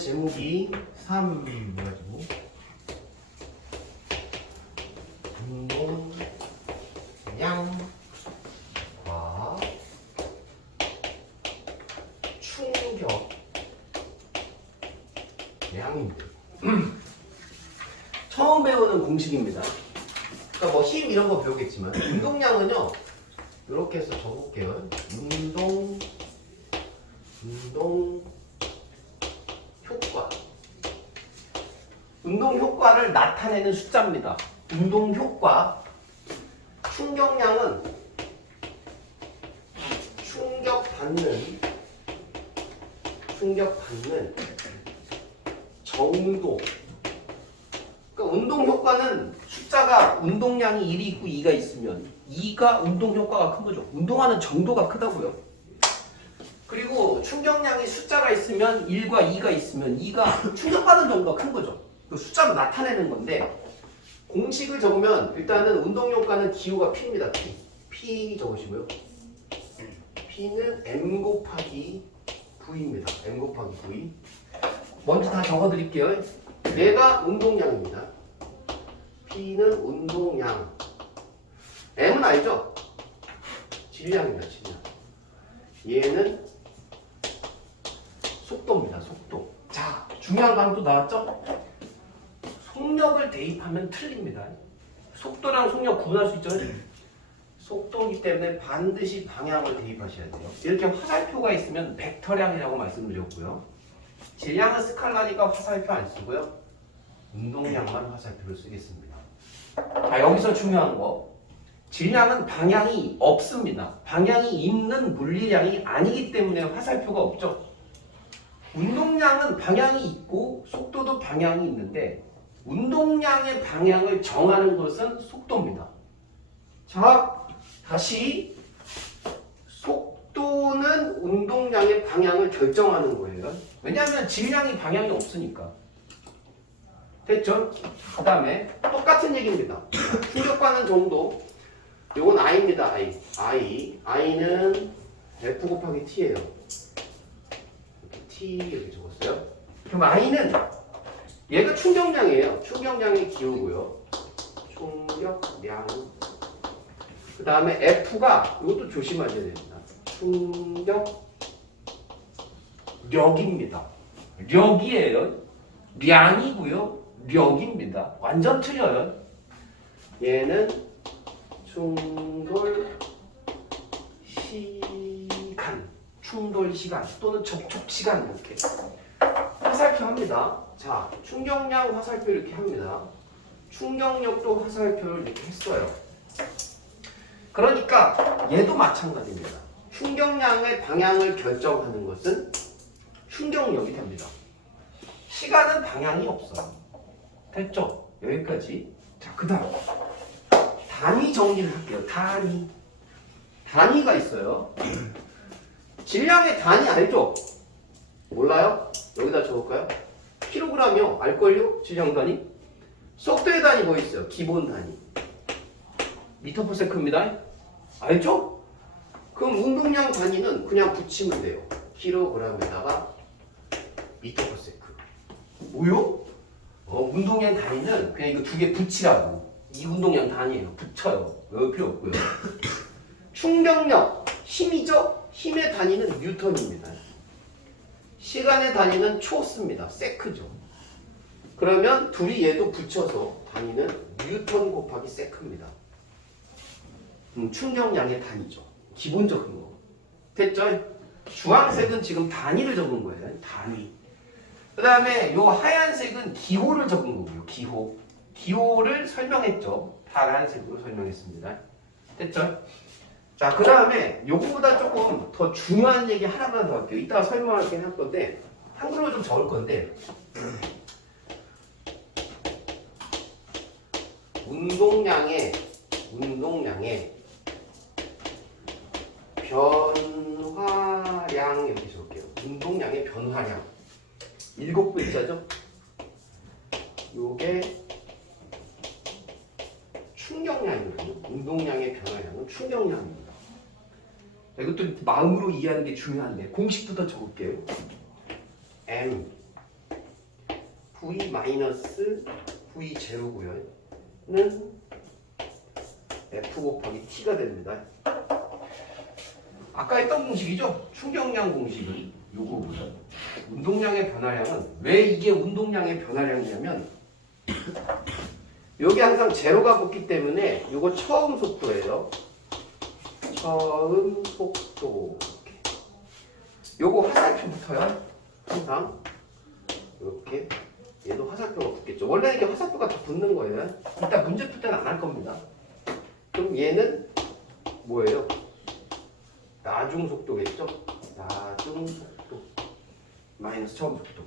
제목이 3 가지고 운동량과 충격량입니다. 처음 배우는 공식입니다. 그러니까 뭐 힘 이런 거 배우겠지만 운동량은요 이렇게 해서 적을게요. 운동 효과. 운동 효과를 나타내는 숫자입니다. 운동 효과. 충격량은 충격받는 정도. 그러니까 운동 효과는 숫자가 운동량이 1이 있고 2가 있으면 2가 운동 효과가 큰 거죠. 운동하는 정도가 크다고요. 그리고 충격량이 숫자가 있으면 1과 2가 있으면 2가 충격받는 정도가 큰 거죠. 그 숫자로 나타내는 건데 공식을 적으면 일단은 운동 효과는 기호가 P입니다. P 적으시고요. P는 M 곱하기 V입니다. M 곱하기 V. 먼저 다 적어드릴게요. 얘가 운동량입니다. P는 운동량. M은 알죠? 질량입니다. 질량. 얘는 속도입니다. 속도. 자, 중요한 거 하나 또 나왔죠? 속력을 대입하면 틀립니다. 속도랑 속력 구분할 수 있죠? 속도이기 때문에 반드시 방향을 대입하셔야 돼요. 이렇게 화살표가 있으면 벡터량이라고 말씀드렸고요. 질량은 스칼라니까 화살표 안 쓰고요. 운동량만 화살표를 쓰겠습니다. 자, 여기서 중요한 거. 질량은 방향이 없습니다. 방향이 있는 물리량이 아니기 때문에 화살표가 없죠. 운동량은 방향이 있고 속도도 방향이 있는데 운동량의 방향을 정하는 것은 속도입니다. 자, 다시 속도는 운동량의 방향을 결정하는 거예요. 왜냐하면 질량이 방향이 없으니까. 됐죠? 그 다음에 똑같은 얘기입니다. 충격받는 정도. 이건 I입니다. I는 F 곱하기 T예요. T 이렇게 적었어요. 그럼 I는 얘가 충격량이에요. 충격량의 기호고요. 충격량. 그 다음에 F가 이것도 조심하셔야 됩니다. 충격력입니다. 력이에요. 량이고요. 력입니다. 완전 틀려요. 얘는 충돌 시간 또는 접촉 시간 이렇게 화살표 합니다. 자, 충격량 화살표 이렇게 합니다. 충격력도 화살표를 이렇게 했어요. 그러니까 얘도 마찬가지입니다. 충격량의 방향을 결정하는 것은 충격력이 됩니다. 시간은 방향이 없어요. 됐죠? 여기까지. 자, 그 다음 단위 정리를 할게요. 단위가 있어요. 질량의 단위 알죠? 몰라요? 여기다 적을까요? 킬로그램이요. 알걸요? 질량 단위? 속도의 단위 뭐 있어요? 기본 단위. 미터 퍼 세크입니다. 알죠? 그럼 운동량 단위는 그냥 붙이면 돼요. 킬로그램에다가 미터 퍼 세크. 뭐요? 운동량 단위는 그냥 이거 두 개 붙이라고. 이 운동량 단위예요. 붙여요. 외울 필요 없고요. 충격력, 힘이죠? 힘의 단위는 뉴턴입니다. 시간의 단위는 초스입니다. 세크죠. 그러면 둘이 얘도 붙여서 단위는 뉴턴 곱하기 세크입니다. 충격량의 단위죠. 기본적인 거. 됐죠? 주황색은 지금 단위를 적은 거예요. 단위. 그 다음에 요 하얀색은 기호를 적은 거고요. 기호를 설명했죠. 파란색으로 설명했습니다. 됐죠? 자, 그 다음에 요거보다 조금 더 중요한 얘기 하나만 더 할게요. 이따가 설명하긴 할 건데 한글로 좀 적을 건데 운동량의 변화량 이렇게 적을게요. 운동량의 변화량 7글자죠? 요게 충격량이거든요. 운동량의 변화량은 충격량입니다. 이것도 마음으로 이해하는 게 중요한데 공식부터 적을게요. M V 마이너스 V 제로고요. 는 F 곱하기 T가 됩니다. 아까 했던 공식이죠? 충격량 공식은 요거보다 운동량의 변화량은 왜 이게 운동량의 변화량이냐면 여기 항상 제로가 붙기 때문에 요거 처음 속도예요. 처음 속도 이렇게. 요거 화살표 붙어요. 항상 이렇게 얘도 화살표가 붙겠죠. 원래 이게 화살표가 다 붙는 거예요. 이따 문제 풀 때는 안 할 겁니다. 그럼 얘는 뭐예요? 나중 속도겠죠? 나중 속도 마이너스 처음 속도.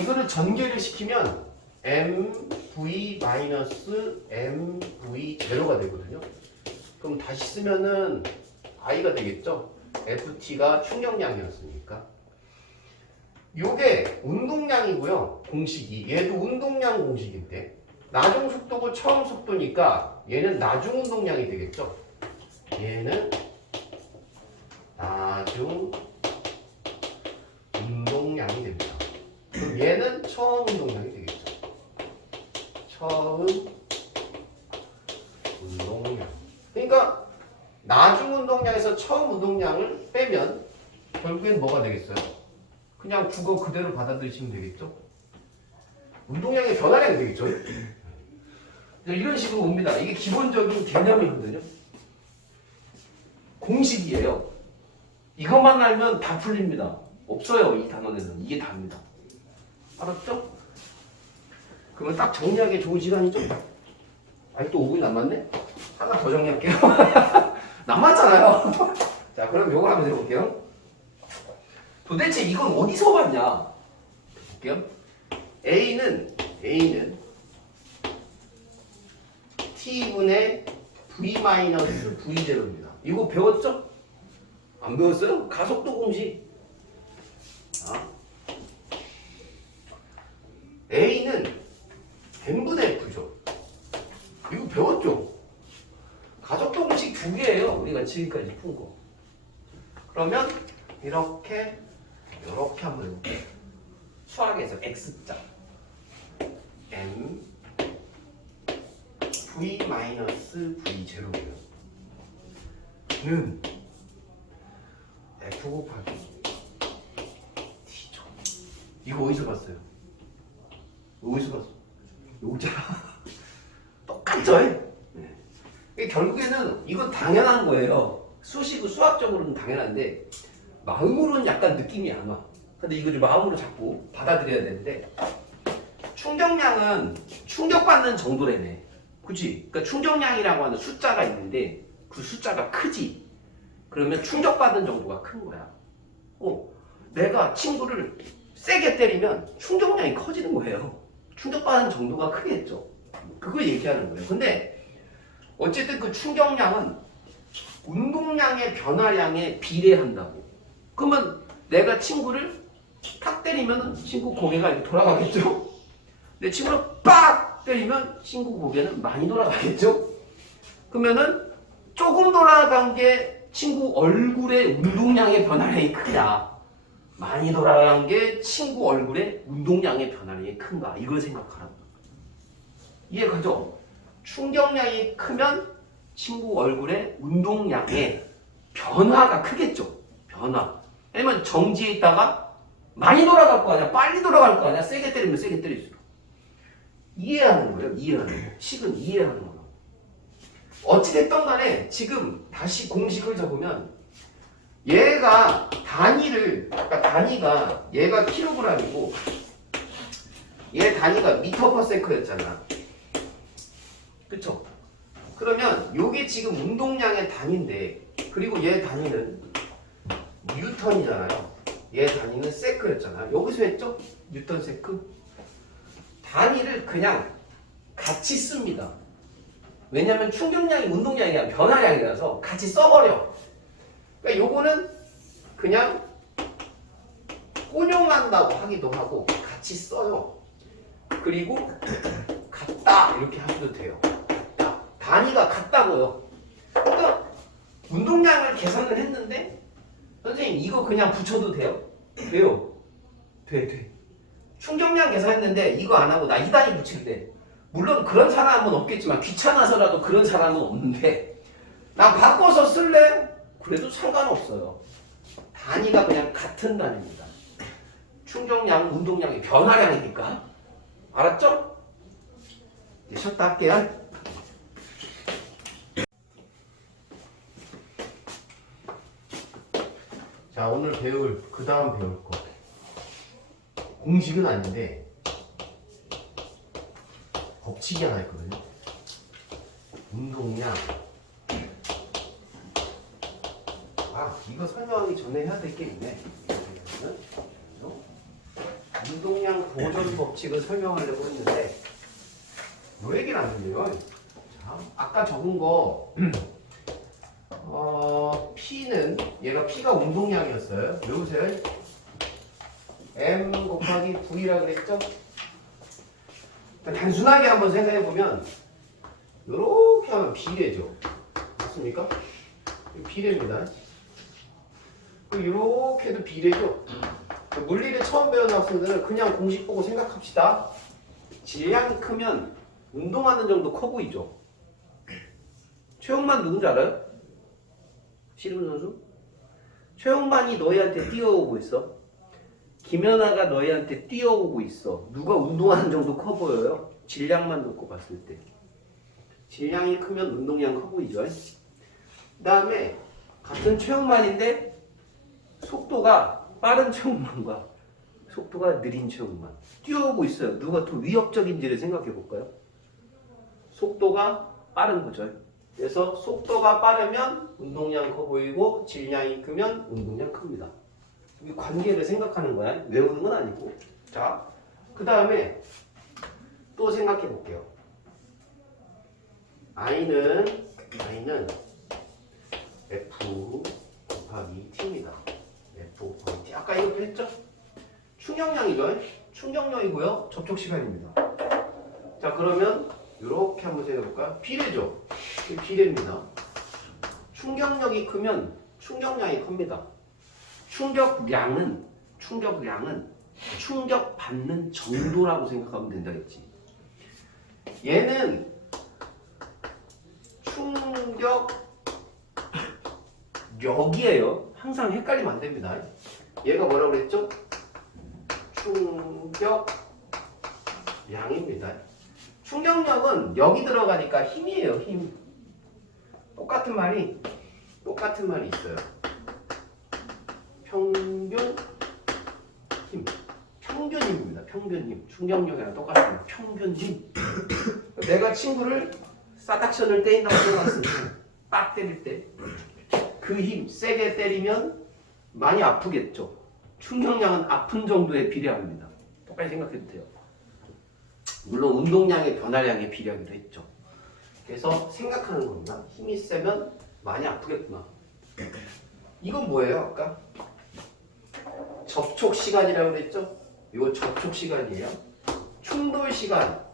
이거를 전개를 시키면 mv 마이너스 mv 제로가 되거든요. 그럼 다시 쓰면은 i가 되겠죠? ft가 충격량이었으니까. 요게 운동량이고요. 공식이. 얘도 운동량 공식인데 나중 속도고 처음 속도니까 얘는 나중 운동량이 되겠죠? 얘는 나중 운동량이 됩니다. 그럼 얘는 처음 운동량이 되겠죠? 처음 운동량. 그러니까 나중 운동량에서 처음 운동량을 빼면 결국엔 뭐가 되겠어요? 그냥 국어 그대로 받아들이시면 되겠죠? 운동량의 변화량이 되겠죠? 이런 식으로 옵니다. 이게 기본적인 개념이거든요. 공식이에요. 이것만 알면 다 풀립니다. 없어요. 이 단원에는. 이게 답니다. 알았죠? 그러면 딱 정리하기 좋은 시간이죠? 아니 또 5분 남았네? 하나 더 정리할게요. 남았잖아요. 자, 그럼 요걸 한번 해볼게요. 도대체 이건 어디서 봤냐? 볼게요. A는 T분의 V-V0입니다. 이거 배웠죠? 안 배웠어요? 가속도 공식. A는 n분의 F죠. 이거 배웠죠? 가속도 공식 두 개예요. 우리가 지금까지 푼 거. 그러면 이렇게 한번 해볼게요. 수학에서 X자 M V 마이너스 V 제로고요. 는 F 곱하기 T죠. 이거 어디서 봤어요? 어디서 봤어? 요거잖아. 똑같죠? 네. 결국에는 이건 당연한 거예요. 수학적으로는 당연한데 마음으로는 약간 느낌이 안 와. 근데 이거를 마음으로 자꾸 받아들여야 되는데 충격량은 충격받는 정도래네. 그치? 그러니까 충격량이라고 하는 숫자가 있는데 그 숫자가 크지. 그러면 충격받는 정도가 큰 거야. 내가 친구를 세게 때리면 충격량이 커지는 거예요. 충격받는 정도가 크겠죠. 그거 얘기하는 거예요. 근데 어쨌든 그 충격량은 운동량의 변화량에 비례한다고. 그러면 내가 친구를 탁 때리면 친구 고개가 이렇게 돌아가겠죠? 내 친구를 빡 때리면 친구 고개는 많이 돌아가겠죠? 그러면은 조금 돌아간 게 친구 얼굴의 운동량의 변화량이 크냐, 많이 돌아간 게 친구 얼굴의 운동량의 변화량이 큰가, 이걸 생각하라고. 이해가죠? 충격량이 크면 친구 얼굴의 운동량의 변화가 크겠죠? 변화. 아니면 정지에 있다가 많이 돌아갈 거 아니야? 빨리 돌아갈 거 아니야? 세게 때리면 세게 때릴수록. 이해하는 거예요. 이해하는 거. 식은 이해하는 거. 어찌됐든 간에 지금 다시 공식을 적으면 얘가 단위를, 그러니까 단위가 얘가 킬로그램이고 얘 단위가 미터 퍼 세컨였잖아. 그쵸? 그러면 요게 지금 운동량의 단위인데, 그리고 얘 단위는 뉴턴이잖아요. 얘 단위는 세크였잖아요. 여기서 했죠? 뉴턴 세크. 단위를 그냥 같이 씁니다. 왜냐면 충격량이 운동량이 아니라 변화량이라서 같이 써버려. 그러니까 요거는 그냥 혼용한다고 하기도 하고 같이 써요. 그리고 같다 이렇게 하셔도 돼요. 같다. 단위가 같다고요. 그러니까 운동량을 계산을 했는데 선생님 이거 그냥 붙여도 돼요? 돼요. 돼. 충격량 계산했는데 이거 안 하고 나 2단위 붙일 때 물론 그런 사람은 없겠지만 귀찮아서라도 그런 사람은 없는데 나 바꿔서 쓸래? 그래도 상관없어요. 단위가 그냥 같은 단위입니다. 충격량, 운동량의 변화량이니까. 알았죠? 이제 쉬었다 할게요. 자, 오늘 배울 그 다음 배울 거 공식은 아닌데 법칙이 하나 있거든요. 운동량. 이거 설명하기 전에 해야 될 게 있네. 운동량 보존 법칙을 설명하려고 했는데 요 얘기를 안 했네요. 자, 아까 적은 거 P는 얘가 P가 운동량이었어요. 외우세요. M 곱하기 V라 그랬죠? 단순하게 한번 생각해 보면 이렇게 하면 비례죠. 맞습니까? 비례입니다. 이렇게도 비례죠. 물리를 처음 배우는 학생들은 그냥 공식 보고 생각합시다. 질량이 크면 운동하는 정도 커 보이죠. 최용만 누군지 알아요? 씨름 선수? 최용만이 너희한테 뛰어오고 있어. 김연아가 너희한테 뛰어오고 있어. 누가 운동하는 정도 커 보여요? 질량만 놓고 봤을 때. 질량이 크면 운동량 커 보이죠. 그 다음에 같은 최용만인데 속도가 빠른 최용만과 속도가 느린 최용만 뛰어오고 있어요. 누가 더 위협적인지를 생각해 볼까요? 속도가 빠른 거죠. 그래서 속도가 빠르면 운동량 커 보이고 질량이 크면 운동량 큽니다. 이 관계를 생각하는 거야. 외우는 건 아니고. 자, 그 다음에 또 생각해 볼게요. I는 F 곱하기 T입니다. F 곱하기 T. 아까 이렇게 했죠? 충격량이죠? 충격량이고요. 접촉시간입니다. 자, 그러면 이렇게 한번 생각해볼까요? 비례죠? 비례입니다. 충격력이 크면 충격량이 큽니다. 충격량은 충격받는 정도라고 생각하면 된다 했지. 얘는 충격력이에요. 항상 헷갈리면 안 됩니다. 얘가 뭐라고 그랬죠? 충격량입니다. 충격력은 여기 들어가니까 힘이에요. 힘. 똑같은 말이 있어요. 평균 힘. 평균 힘입니다. 평균 힘. 충격력이랑 똑같습니다. 평균 힘. 내가 친구를 싸닥션을 때린다고 생각했습니다. 빡 때릴 때 그 힘 세게 때리면 많이 아프겠죠. 충격량은 아픈 정도에 비례합니다. 똑같이 생각해도 돼요. 물론 운동량의 변화량에 비례하기도 했죠. 그래서 생각하는 겁니다. 힘이 세면 많이 아프겠구나. 이건 뭐예요? 아까 접촉 시간이라고 그랬죠? 이거 접촉 시간이에요. 충돌 시간,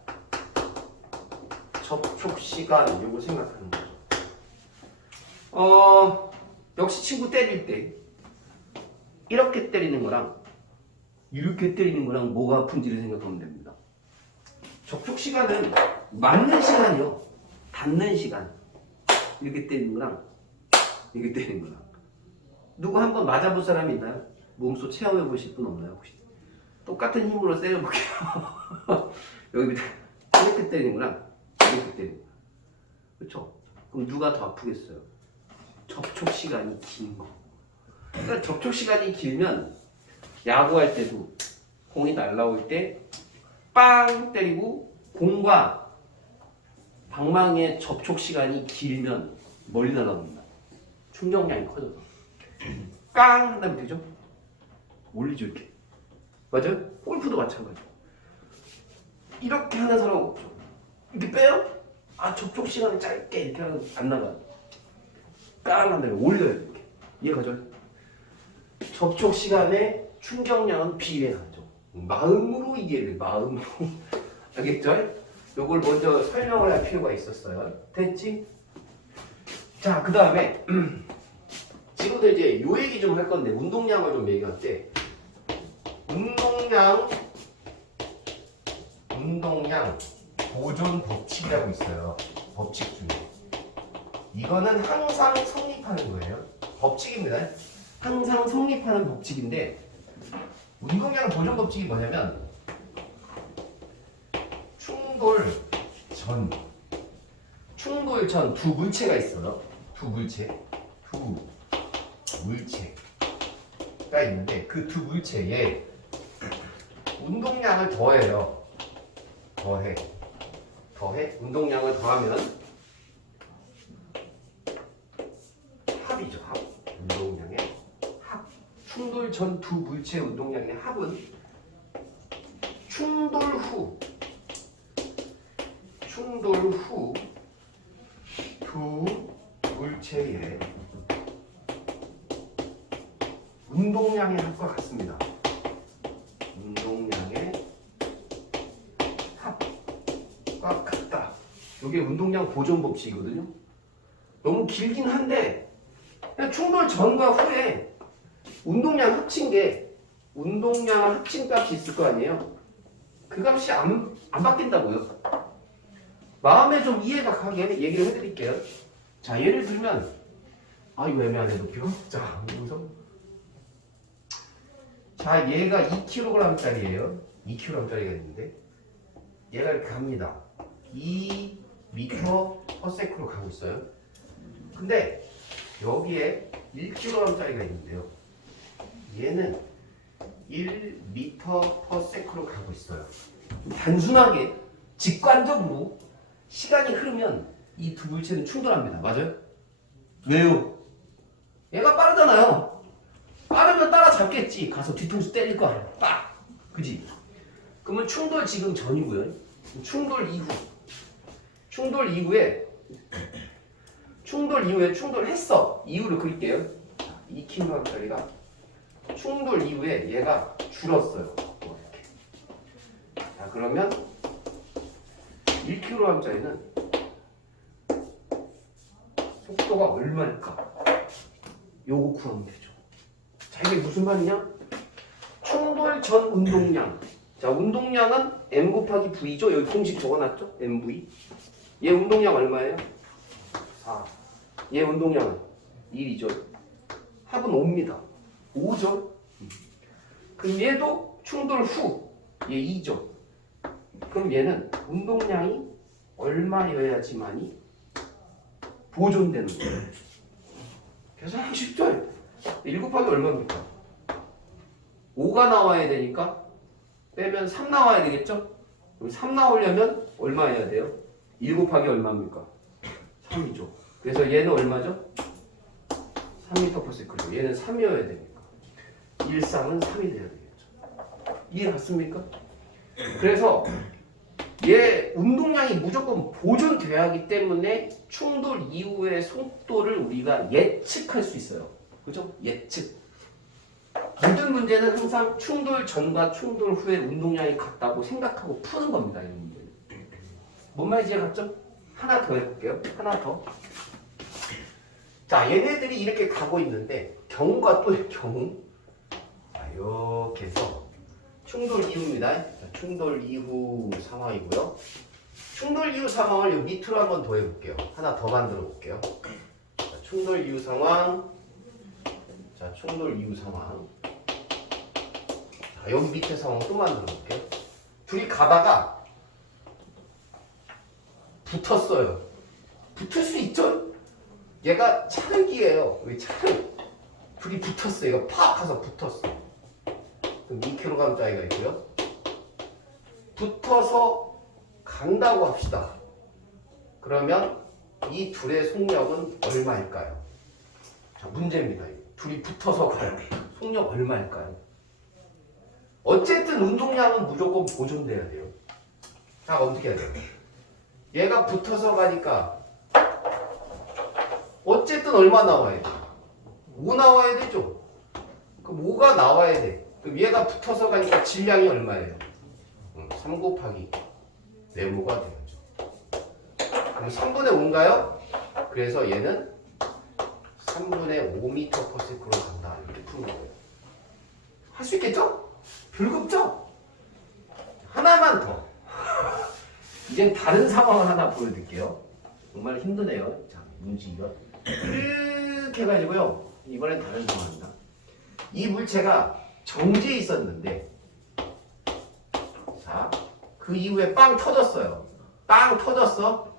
접촉 시간 이거 생각하는 거죠. 역시 친구 때릴 때 이렇게 때리는 거랑 이렇게 때리는 거랑 뭐가 아픈지를 생각하면 됩니다. 접촉 시간은 맞는 시간이요. 닿는 시간. 이렇게 때리는 거랑 이렇게 때리는 거랑. 누구 한번 맞아본 사람이 있나요? 몸소 체험해 보실 분 없나요? 혹시? 똑같은 힘으로 때려볼게요. 여기 밑에 이렇게 때리는 거랑 이렇게 때리는 거. 그렇죠? 그럼 누가 더 아프겠어요? 접촉 시간이 긴 거. 그러니까 접촉 시간이 길면 야구할 때도 공이 날라올 때 빵 때리고 공과 방망이의 접촉 시간이 길면 멀리 날아옵니다. 충격량이 커져서 깡 한다면 되죠? 올리죠 이렇게. 맞아요? 골프도 마찬가지고. 이렇게 하는 사람은 없죠. 이렇게 빼요? 접촉 시간이 짧게 이렇게 하면 안 나가요. 깡 한다면 올려요 이렇게. 이해가죠? 접촉 시간에 충격량은 비례하죠. 마음으로 이해를 마음으로. 알겠죠? 요걸 먼저 설명을 할 필요가 있었어요. 됐지? 자, 그 다음에 지금도 이제 요 얘기 좀 할 건데 운동량을 좀 얘기할 때 운동량 운동량 보존 법칙이라고 있어요. 법칙 중에. 이거는 항상 성립하는 거예요. 법칙입니다. 항상 성립하는 법칙인데 운동량 보존 법칙이 뭐냐면 충돌 전 두 물체가 있어요. 두 물체가 있는데 그 두 물체에 운동량을 더해요. 더해. 운동량을 더하면 합이죠. 합. 운동량의 합. 충돌 전 두 물체의 운동량의 합은 충돌 후 두 물체의 운동량의 합과 같습니다. 운동량의 합과 같다. 이게 운동량 보존 법칙이거든요. 너무 길긴 한데 그냥 충돌 전과 후에 운동량을 합친 값이 있을 거 아니에요. 그 값이 안 바뀐다고요. 마음에 좀 이해가 가게 얘기를 해드릴게요. 자, 예를 들면 이거 애매하네 높이가. 자, 여기서 자, 얘가 2kg짜리예요. 2kg짜리가 있는데 얘가 이렇게 갑니다. 2m/s로 가고 있어요. 근데 여기에 1kg짜리가 있는데요. 얘는 1m/s로 가고 있어요. 단순하게 직관적으로 시간이 흐르면 이 두 물체는 충돌합니다. 맞아요? 왜요? 얘가 빠르잖아요. 빠르면 따라잡겠지. 가서 뒤통수 때릴 거 아니야. 빡! 그지? 그러면 충돌 지금 전이고요. 충돌 이후에 충돌했어. 이유를 그릴게요. 2kg짜리가 충돌 이후에 얘가 줄었어요. 이렇게. 자, 그러면 1kg짜리는 속도가 얼마일까? 요거 구하면 되죠. 자, 이게 무슨 말이냐? 충돌 전 운동량. 자, 운동량은 m 곱하기 v죠. 여기 공식 적어놨죠? mv. 얘 운동량 얼마예요? 4. 얘 운동량은 1이죠. 합은 5입니다. 5죠. 그럼 얘도 충돌 후. 얘 2죠. 그럼 얘는 운동량이 얼마여야지만이 보존되는 거예요. 계산하기 쉽죠? 1 곱하기 얼마입니까? 5가 나와야 되니까 빼면 3 나와야 되겠죠? 그럼 3 나오려면 얼마 해야 돼요? 1 곱하기 얼마입니까? 3이죠. 그래서 얘는 얼마죠? 3m/s죠. 얘는 3이어야 되니까 1쌍은 3이 돼야 되겠죠. 이해 갔습니까? 그래서 얘 운동량이 무조건 보존돼야 하기 때문에 충돌 이후의 속도를 우리가 예측할 수 있어요. 그죠? 예측. 모든 문제는 항상 충돌 전과 충돌 후에 운동량이 같다고 생각하고 푸는 겁니다. 이 문제는. 뭔 말인지 이해갔죠? 하나 더 해볼게요. 하나 더. 자, 얘네들이 이렇게 가고 있는데 경우가 또 경우. 자, 이렇게 해서 충돌 이후입니다. 자, 충돌 이후 상황이고요. 충돌 이후 상황을 요 밑으로 한번 더 해볼게요. 하나 더 만들어 볼게요. 자, 충돌 이후 상황. 자, 충돌 이후 상황. 자, 여기 밑에 상황 또 만들어 볼게요. 둘이 가다가 붙었어요. 붙을 수 있죠? 얘가 차르기예요. 왜 차르? 둘이 붙었어요. 얘가 팍 가서 붙었어. 그럼 2kg짜리가 있고요. 붙어서 간다고 합시다. 그러면 이 둘의 속력은 얼마일까요? 자, 문제입니다. 둘이 붙어서 가요. 속력 얼마일까요? 어쨌든 운동량은 무조건 보존돼야 돼요. 자, 어떻게 해야 돼요? 얘가 붙어서 가니까 어쨌든 얼마 나와야 돼? 5 나와야 되죠? 그럼 5가 나와야 돼. 그럼 얘가 붙어서 가니까 질량이 얼마예요? 3 곱하기 네모가 되겠죠. 그럼 3분의 5인가요? 그래서 얘는 3분의 5m/s로 간다. 이렇게 푸는 거예요. 할 수 있겠죠? 불급죠? 하나만 더. 이제 다른 상황을 하나 보여드릴게요. 정말 힘드네요. 자, 문지기가 이렇게 해가지고요. 이번엔 다른 상황입니다. 이 물체가 정지해 있었는데, 자, 그 이후에 빵 터졌어요. 빵 터졌어.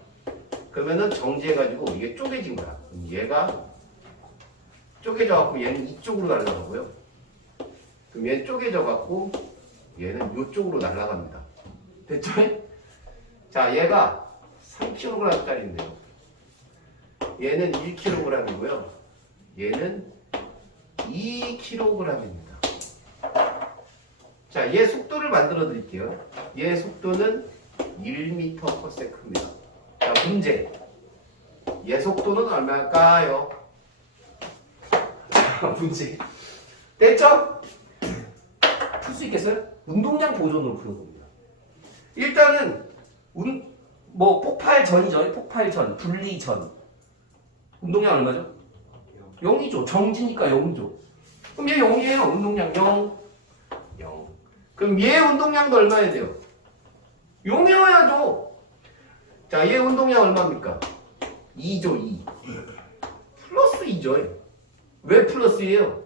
그러면은 정지해가지고 이게 쪼개진 거야. 그럼 얘가 쪼개져갖고 얘는 이쪽으로 날아가고요. 그럼 얘는 쪼개져갖고 얘는 이쪽으로 날아갑니다. 됐죠? 자, 얘가 3kg짜리인데요. 얘는 1kg이고요. 얘는 2kg입니다. 자, 얘 속도를 만들어 드릴게요. 얘 속도는 1m/s입니다. 자, 문제. 얘 속도는 얼마일까요? 문제. 됐죠? 풀 수 있겠어요? 운동량 보존으로 푸는 겁니다. 일단은 뭐 폭발전이죠. 폭발전, 분리전. 운동량 얼마죠? 0이죠. 정지니까 0이죠. 그럼 얘 0이에요. 운동량 0. 0. 그럼 얘 운동량도 얼마야 돼요? 0이어야죠. 자, 얘 운동량 얼마입니까? 2죠, 2. 플러스 2죠. 왜 플러스예요?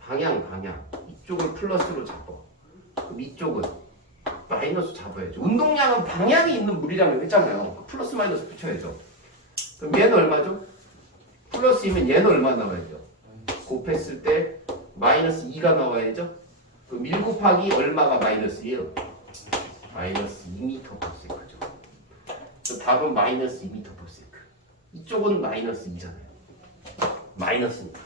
방향. 이쪽을 플러스로 잡아. 그럼 이쪽은 마이너스 잡아야죠. 운동량은 방향이 있는 물이라고 했잖아요. 플러스 마이너스 붙여야죠. 그럼 얘는 얼마죠? 플러스이면 얘는 얼마 나와야죠? 곱했을 때 마이너스 2가 나와야죠. 그럼 1 곱하기 얼마가 마이너스예요? 마이너스 2m/s죠. 답은 마이너스 2m/s. 이쪽은 마이너스 2잖아요. 마이너스니까.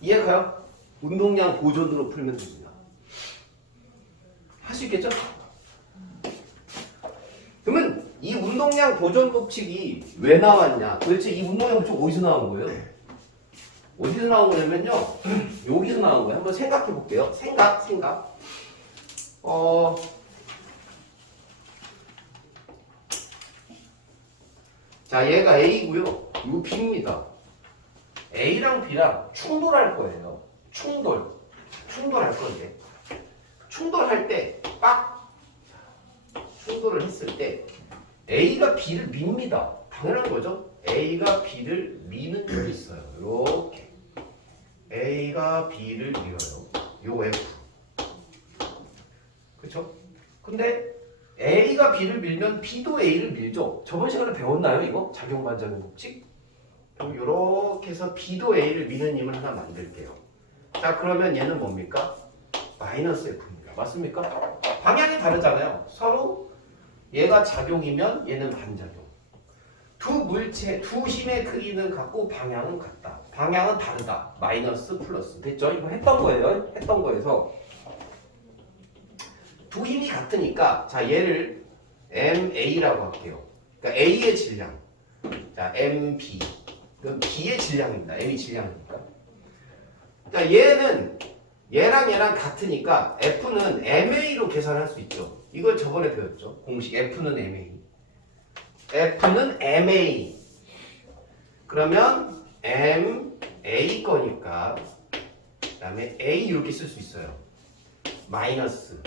이해가요? 운동량 보존으로 풀면 됩니다. 할 수 있겠죠? 그러면 이 운동량 보존 법칙이 왜 나왔냐? 도대체 이 운동량 법칙 어디서 나온 거예요? 어디서 나온 거냐면요. 여기서 나온 거예요. 한번 생각해 볼게요. 생각. 자, 얘가 A고요. 이거 B입니다. A랑 B랑 충돌할 거예요. 충돌할 건데. 충돌할 때, 충돌을 했을 때 A가 B를 밉니다. 당연한 거죠. A가 B를 미는 게 있어요. 이렇게 A가 B를 밀어요. 요 F. 그렇죠? 근데 A가 B를 밀면 B도 A를 밀죠. 저번 시간에 배웠나요? 이거? 작용반작용 법칙? 그럼 이렇게 해서 B도 A를 미는 힘을 하나 만들게요. 자, 그러면 얘는 뭡니까? 마이너스 F입니다. 맞습니까? 방향이 다르잖아요. 서로 얘가 작용이면 얘는 반작용. 두 물체, 두 힘의 크기는 같고 방향은 같다. 방향은 다르다. 마이너스 플러스. 됐죠? 이거 했던 거예요. 했던 거에서 두 힘이 같으니까 자, 얘를 MA라고 할게요. 그러니까 A의 질량. 자, MB. 그럼 B의 질량입니다. M이 질량이니까. 자, 얘랑 같으니까 F는 MA로 계산할 수 있죠. 이걸 저번에 배웠죠. 공식 F는 MA. F는 MA. 그러면 MA 거니까 그 다음에 A 이렇게 쓸 수 있어요. 마이너스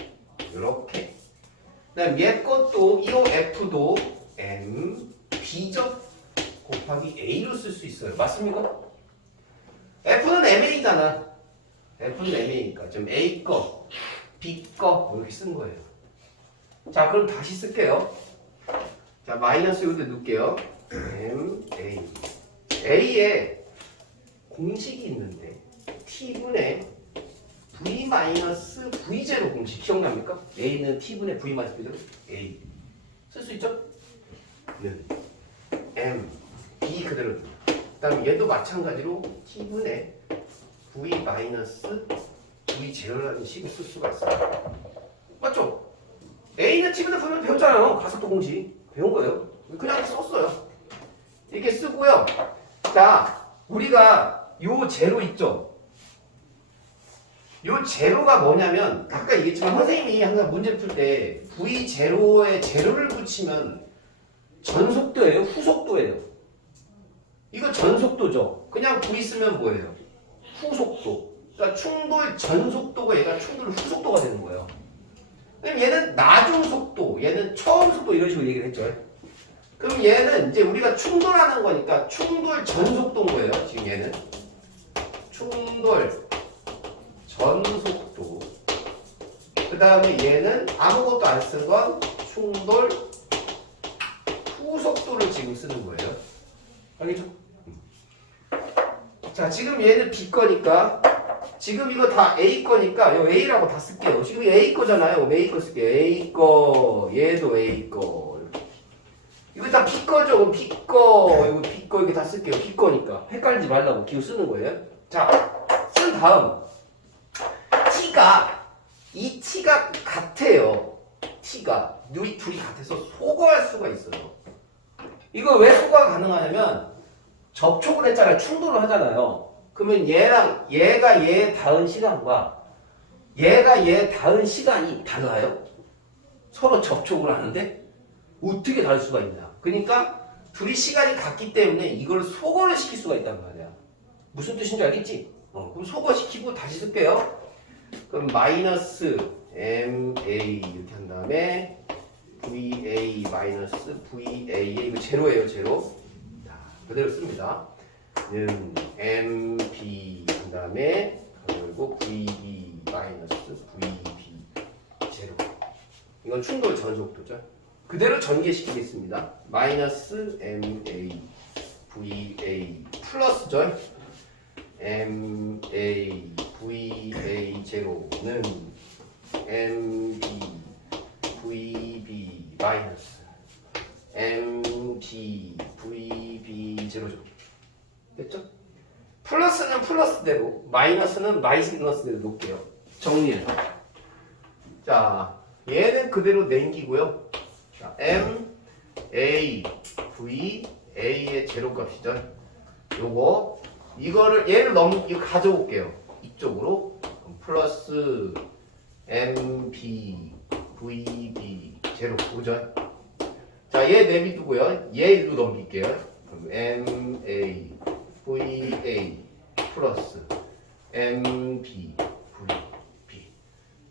이렇게. 그 다음 얘 것도 이 F도 MB죠. 곱하기 A로 쓸 수 있어요. 맞습니까? F는 MA잖아. F는 MA니까 좀 A 거, B 거 이렇게 쓴 거예요. 자, 그럼 다시 쓸게요. 자, 마이너스 여기다 넣을게요. MA. A에 공식이 있는데 T분의 V-V0 공식 기억납니까? A는 T분의 V-V0 A. 쓸 수 있죠? 네. M, B 그대로. 그 다음 얘도 마찬가지로 T분의 V-V0라는 식을 쓸 수가 있어요. 맞죠? A는 T분의 V 배웠잖아요. 가속도 공식. 배운 거예요. 그냥 썼어요. 이렇게 쓰고요. 자, 우리가 요 제로 있죠? 요 제로가 뭐냐면 아까 얘기했지만 선생님이 항상 문제 풀 때 V0에 제로를 붙이면 전속도예요? 후속도예요? 이거 전속도죠. 그냥 V 쓰면 뭐예요? 후속도. 그러니까 충돌 전속도가 얘가 충돌 후속도가 되는 거예요. 그럼 얘는 나중 속도, 얘는 처음 속도 이런 식으로 얘기를 했죠. 그럼 얘는 이제 우리가 충돌하는 거니까 충돌 전 속도인 거예요. 지금 얘는 충돌 전 속도. 그 다음에 얘는 아무것도 안 쓴 건 충돌 후 속도를 지금 쓰는 거예요. 알겠죠? 자, 지금 얘는 B 거니까 지금 이거 다 A 거니까 요 A라고 다 쓸게요. 지금 A 거잖아요. A 거 쓸게요. A 거, 얘도 A 거. 이거 다 B 거죠. 그럼 B 거, 이거 B 거 이렇게 다 쓸게요. B 거니까 헷갈리지 말라고 기호 쓰는 거예요. 자, 쓴 다음 이 T가 같아요. T가 둘이 같아서 소거할 수가 있어요. 이거 왜 소거가 가능하냐면 접촉을 했잖아요. 충돌을 하잖아요. 그러면 얘랑 얘가 얘 닿은 시간과 얘가 얘 닿은 시간이 달라요. 서로 접촉을 하는데 어떻게 다를 수가 있냐. 그러니까 둘이 시간이 같기 때문에 이걸 소거를 시킬 수가 있단 말이야. 무슨 뜻인지 알겠지? 그럼 소거시키고 다시 쓸게요. 그럼 마이너스 MA 이렇게 한 다음에 VA 마이너스 VA 이거 제로예요. 제로. 자, 그대로 씁니다. MB 한 다음에 그리고 VB 마이너스 VB 제로. 이건 충돌 전속도죠. 그대로 전개시키겠습니다. 마이너스 MA VA 플러스죠. MA VA 제로는 MB VB 마이너스 MB VB 제로죠. 됐죠? 플러스는 플러스대로, 마이너스는 마이너스대로 놓을게요. 정리해서. 자, 얘는 그대로 남기고요. 자, M, A, V, A의 제로값이죠. 요거, 이거를, 얘를 이거 가져올게요. 이쪽으로. 플러스 M, B, V, B, 제로. 오죠? 자, 얘 내비두고요. 얘 일로 넘길게요. 그럼 M, A, VA 플러스 MB VB.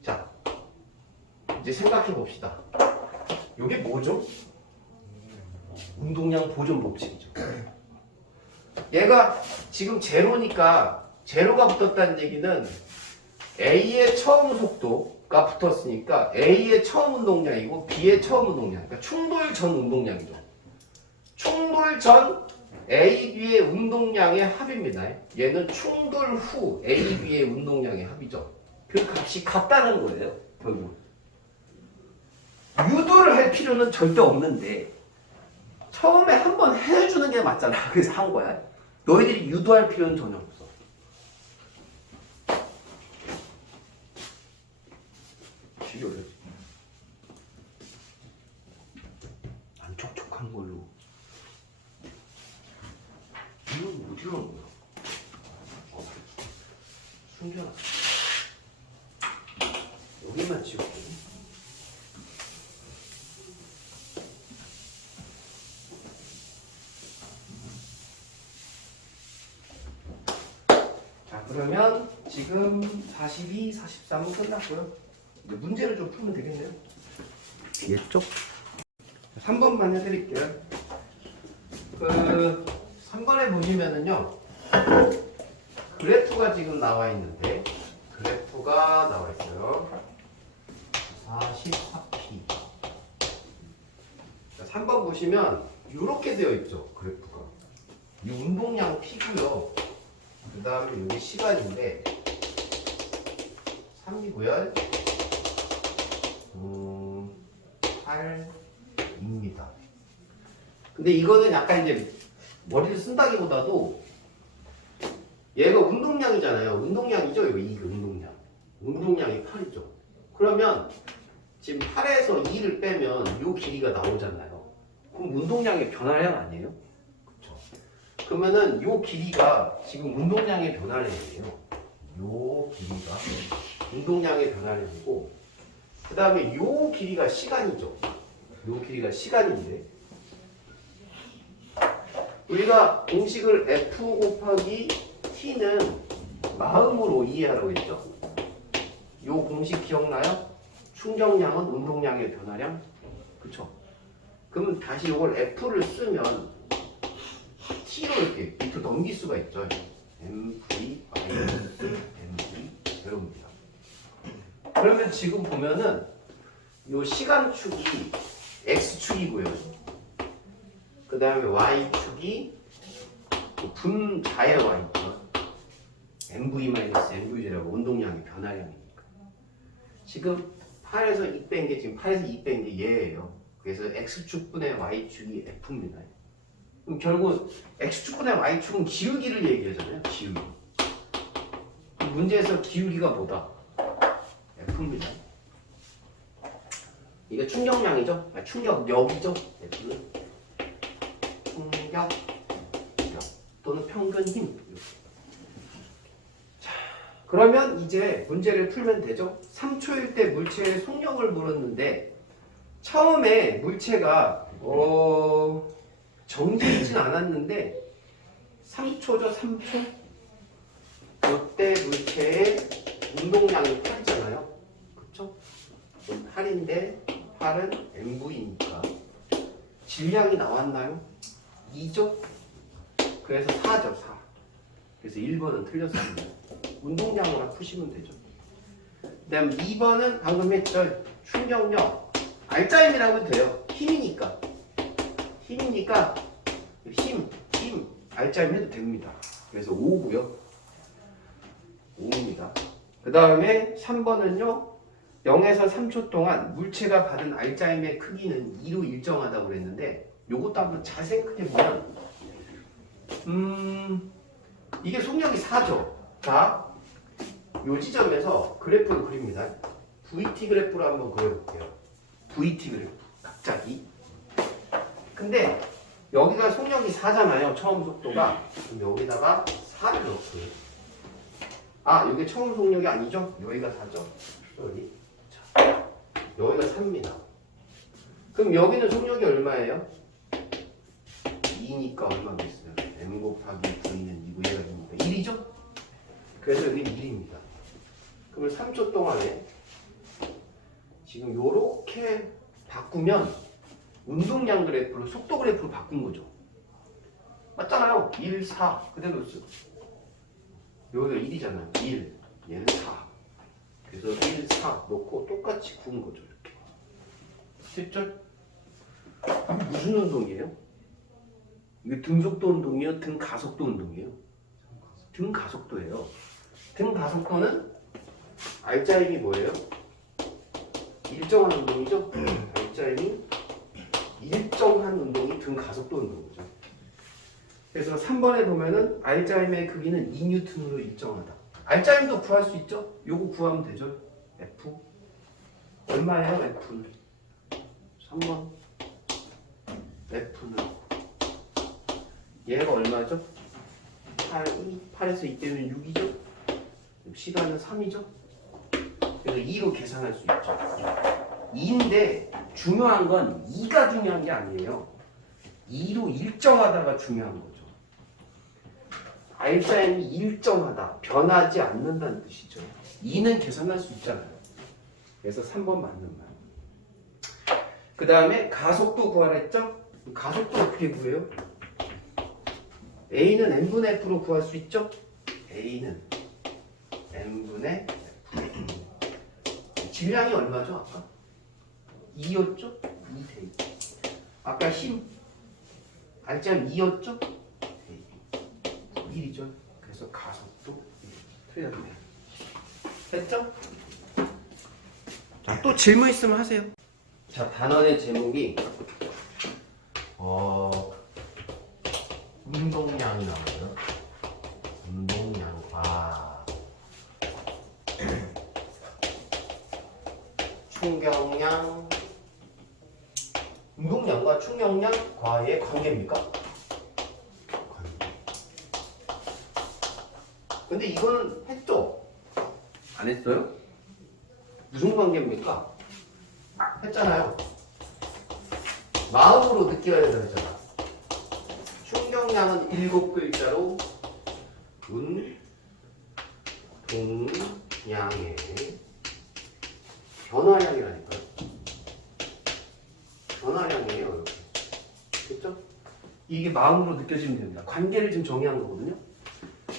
자, 이제 생각해 봅시다. 이게 뭐죠? 운동량 보존 법칙이죠. 얘가 지금 제로니까 제로가 붙었다는 얘기는 A의 처음 속도가 붙었으니까 A의 처음 운동량이고 B의 처음 운동량. 그러니까 충돌 전 운동량이죠. 충돌 전 A, B의 운동량의 합입니다. 얘는 충돌 후 A, B의 운동량의 합이죠. 그 값이 같다는 거예요. 결국 유도를 할 필요는 절대 없는데 처음에 한번 해주는 게 맞잖아. 그래서 한 거야. 너희들이 유도할 필요는 전혀 없어. 되게 어렵지. 안 촉촉한 걸로. 이건 어디로 간 거야? 숨겨놨어. 여기만 지웠거든. 자, 그러면 지금 42, 43은 끝났고요. 이제 문제를 좀 풀면 되겠네요. 뒤쪽 3번만 해드릴게요. 3번에 보시면은요, 그래프가 지금 나와 있는데, 그래프가 나와 있어요. 44P. 3번 보시면, 이렇게 되어 있죠, 그래프가. 이 운동량 P고요. 그 다음에 여기 시간인데, 3이고요. 8입니다. 근데 이거는 약간 이제 머리를 쓴다기보다도 얘가 운동량이잖아요. 운동량이죠. 이거 이 운동량. 운동량이 8이죠. 그러면 지금 8에서 2를 빼면 이 길이가 나오잖아요. 그럼 운동량의 변화량 아니에요? 그렇죠. 그러면은 이 길이가 지금 운동량의 변화량이에요. 이 길이가 운동량의 변화량이고, 그 다음에 이 길이가 시간이죠. 이 길이가 시간인데, 우리가 공식을 F 곱하기 T는 마음으로 이해하라고 했죠. 이 공식 기억나요? 충격량은 운동량의 변화량. 그쵸? 그러면 다시 이걸 F를 쓰면 T로 이렇게 밑으로 넘길 수가 있죠. MV 마이너스 MV 이럽니다. 그러면 지금 보면은 요 시간축이 X축이고요. 그 다음에 Y축이 분자의 Y축 MV-MV제라고 운동량의 변화량이니까. 지금 8에서 2 뺀 게 지금 8에서 2 뺀 게 얘예요. 그래서 X축분의 Y축이 F입니다. 그럼 결국 X축분의 Y축은 기울기를 얘기하잖아요. 기울기. 문제에서 기울기가 뭐다? F입니다. 이게 충격량이죠? 충격력이죠? F는 충격력 또는 평균 힘. 자, 그러면 이제 문제를 풀면 되죠? 3초일 때 물체의 속력을 물었는데 처음에 물체가 정지해 있진 않았는데 3초죠? 3초? 이때 물체의 운동량이 8이잖아요. 그렇죠? 8인데 8은 MV니까 질량이 나왔나요? 2죠? 그래서 4죠. 4. 그래서 1번은 틀렸습니다. 운동량으로 푸시면 되죠. 그 다음 2번은 방금 했죠. 충격력. 알짜임이라고 해도 돼요. 힘이니까. 힘이니까 힘. 알짜임 해도 됩니다. 그래서 5고요. 5입니다. 그 다음에 3번은요. 0에서 3초 동안 물체가 받은 알짜임의 크기는 2로 일정하다고 그랬는데 요것도 한번 잘 생각해 보면 이게 속력이 4죠. 자, 요 지점에서 그래프를 그립니다. VT 그래프로 한번 그려볼게요. VT 그래프. 갑자기. 근데 여기가 속력이 4잖아요. 처음 속도가. 그럼 여기다가 4를 넣고요. 아, 여기 처음 속력이 아니죠? 여기가 4죠. 여기. 자, 여기가 3입니다. 그럼 여기는 속력이 얼마예요? 2니까 얼마겠어요? M 곱하기 V는 2고 얘가 2니까 1이죠? 그래서 여기 1입니다. 그러면 3초 동안에 지금 요렇게 바꾸면 운동량 그래프로 속도 그래프로 바꾼 거죠. 맞잖아요. 1, 4 그대로 쓰고 여기가 1이잖아요. 1, 얘는 4. 그래서 1, 4 놓고 똑같이 구운 거죠. 이렇게. 됐죠? 무슨 운동이에요? 이게 등속도 운동이에요? 등가속도 운동이에요? 등가속도예요. 등가속도는 알짜임이 뭐예요? 일정한 운동이죠? 알짜임이 일정한 운동이 등가속도 운동이죠. 그래서 3번에 보면은 알짜임의 크기는 2N으로 일정하다. 알짜임도 구할 수 있죠? 요거 구하면 되죠? F. 얼마예요? F는? 3번. F는 얘가 얼마죠? 8에서 2 빼면 6이죠? 시간은 3이죠? 그래서 2로 계산할 수 있죠. 2인데 중요한 건 2가 중요한 게 아니에요. 2로 일정하다가 중요한 거죠. 알짜임이 일정하다, 변하지 않는다는 뜻이죠. 2는 계산할 수 있잖아요. 그래서 3번 맞는 말. 그 다음에 가속도 구하라 했죠? 가속도 어떻게 구해요? A는 n분의 F로 구할 수 있죠? A는 n분의 F. 질량이 얼마죠? 아까? 2였죠? 2 대입. 아까 힘 알짜임 2였죠? 1이죠. 그래서 가속도 틀렸네요. 됐죠? 자, 또 질문 있으면 하세요. 자, 단원의 제목이 운동량이 나와요. 운동량. 충격량. 운동량과 충격량과의 관계입니까? 근데 이거는 했죠? 안 했어요? 무슨 관계입니까? 했잖아요. 마음으로 느껴야 되잖아. 충격량은 7글자로 운동량의 변화량이라니까요. 변화량이에요. 이렇게. 됐죠? 이게 마음으로 느껴지면 됩니다. 관계를 지금 정의한 거거든요.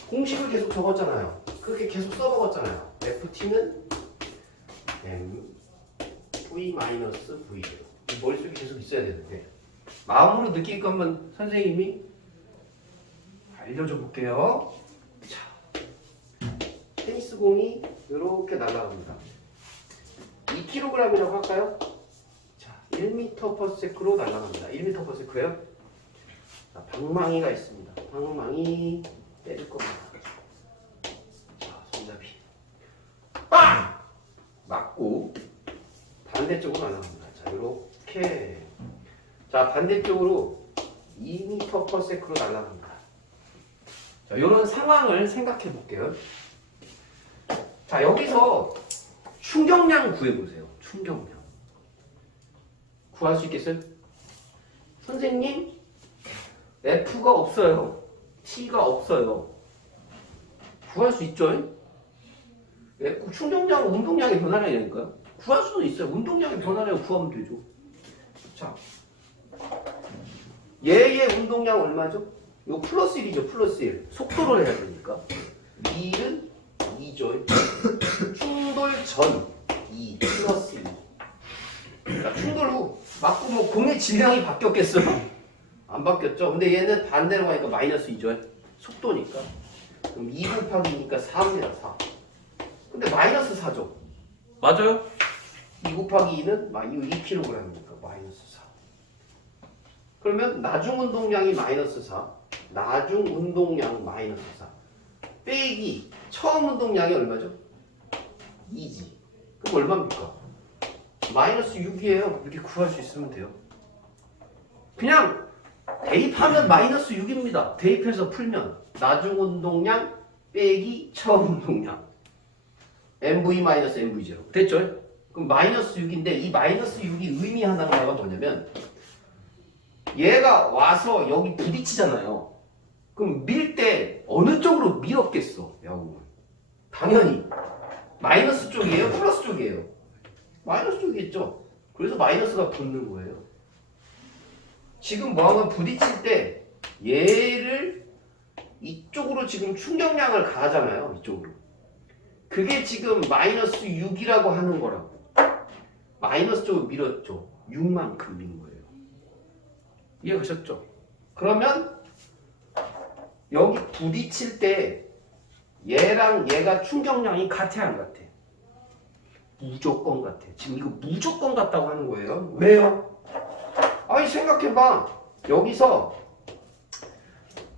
공식을 계속 적었잖아요. 그렇게 계속 써먹었잖아요. FT는 MV-V예요. 머릿속에 계속 있어야 되는데 마음으로 느끼니까 한번 선생님이 알려줘 볼게요. 자, 테니스 공이 이렇게 날아갑니다. 2kg이라고 할까요? 자, 1m/s로 날아갑니다. 1m/s예요. 자, 방망이가 있습니다. 방망이 때릴 겁니다. 자, 손잡이. 빵! 맞고 반대쪽으로 날아갑니다. 자, 이렇게. 자, 반대쪽으로 2m/s로 날아갑니다. 자, 이런 상황을 생각해 볼게요. 자, 여기서 충격량 구해보세요. 충격량. 구할 수 있겠어요? 선생님, F가 없어요. T가 없어요. 구할 수 있죠? 충격량, 운동량의 변화량이니까요. 구할 수도 있어요. 운동량의 변화량 구하면 되죠. 자, 얘의 운동량 얼마죠? 이거 플러스 1이죠. 플러스 1. 속도를 해야 되니까. 2는 2죠. 충돌 전 2 플러스 2. 자, 충돌 후 맞고 뭐 공의 질량이 바뀌었겠어요? 안 바뀌었죠. 근데 얘는 반대로 가니까 마이너스 2죠. 속도니까. 그럼 2 곱하기 2니까 4입니다. 4. 근데 마이너스 4죠. 맞아요? 2 곱하기 2는 2kg이니까 마이너스 4. 그러면 나중 운동량이 마이너스 4. 나중 운동량 마이너스 4. 빼기 처음 운동량이 얼마죠? 2지. 그럼 얼마입니까? 마이너스 6이에요. 이렇게 구할 수 있으면 돼요. 그냥 대입하면 마이너스 6입니다. 대입해서 풀면 나중 운동량 빼기 처음 운동량 MV-MV0 됐죠? 그럼 마이너스 6인데 이 마이너스 6이 의미하는 바가 뭐냐면 얘가 와서 여기 부딪히잖아요. 그럼 밀 때 어느 쪽으로 밀었겠어? 야구는 당연히 마이너스 쪽이에요? 플러스 쪽이에요? 마이너스 쪽이겠죠? 그래서 마이너스가 붙는 거예요. 지금 뭐하면 부딪힐 때 얘를 이쪽으로 지금 충격량을 가하잖아요. 이쪽으로. 그게 지금 마이너스 6이라고 하는 거라고. 마이너스 쪽으로 밀었죠. 6만큼 민 거예요. 이해가셨죠? 그러면 여기 부딪힐 때 얘랑 얘가 충격량이 같아 안 같아? 무조건 같아. 지금 이거 무조건 같다고 하는 거예요. 왜요? 아니 생각해봐. 여기서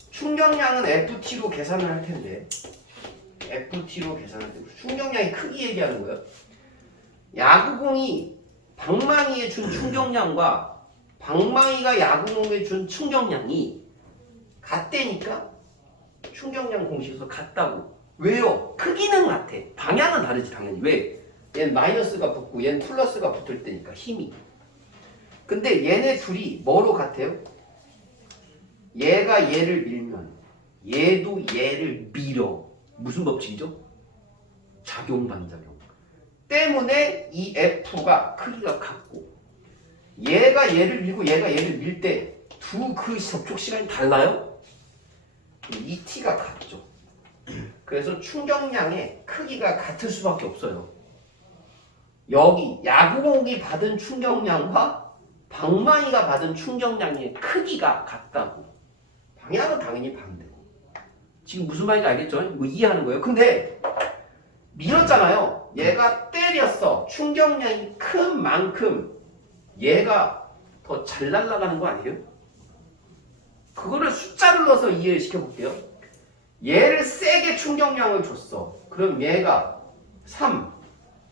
충격량은 FT로 계산을 할 텐데 FT로 계산할 때 충격량의 크기 얘기하는 거예요. 야구공이 방망이에 준 충격량과 방망이가 야구공에 준 충격량이 같다니까 충격량 공식에서 같다고. 왜요? 크기는 같아. 방향은 다르지 당연히. 왜? 얘는 마이너스가 붙고 얘는 플러스가 붙을 때니까 힘이. 근데 얘네 둘이 뭐로 같아요? 얘가 얘를 밀면 얘도 얘를 밀어. 무슨 법칙이죠? 작용 반작용 때문에 이 F가 크기가 같고 얘가 얘를 밀고 얘가 얘를 밀 때 두 그 접촉 시간이 달라요? 이 T가 같죠. 그래서 충격량의 크기가 같을 수밖에 없어요. 여기 야구공이 받은 충격량과 방망이가 받은 충격량의 크기가 같다고. 방향은 당연히 반대고. 지금 무슨 말인지 알겠죠? 뭐 이해하는 거예요. 근데 밀었잖아요. 얘가 때렸어. 충격량이 큰 만큼 얘가 더 잘 날아가는 거 아니에요? 그거를 숫자를 넣어서 이해시켜 볼게요. 얘를 세게 충격량을 줬어. 그럼 얘가 3,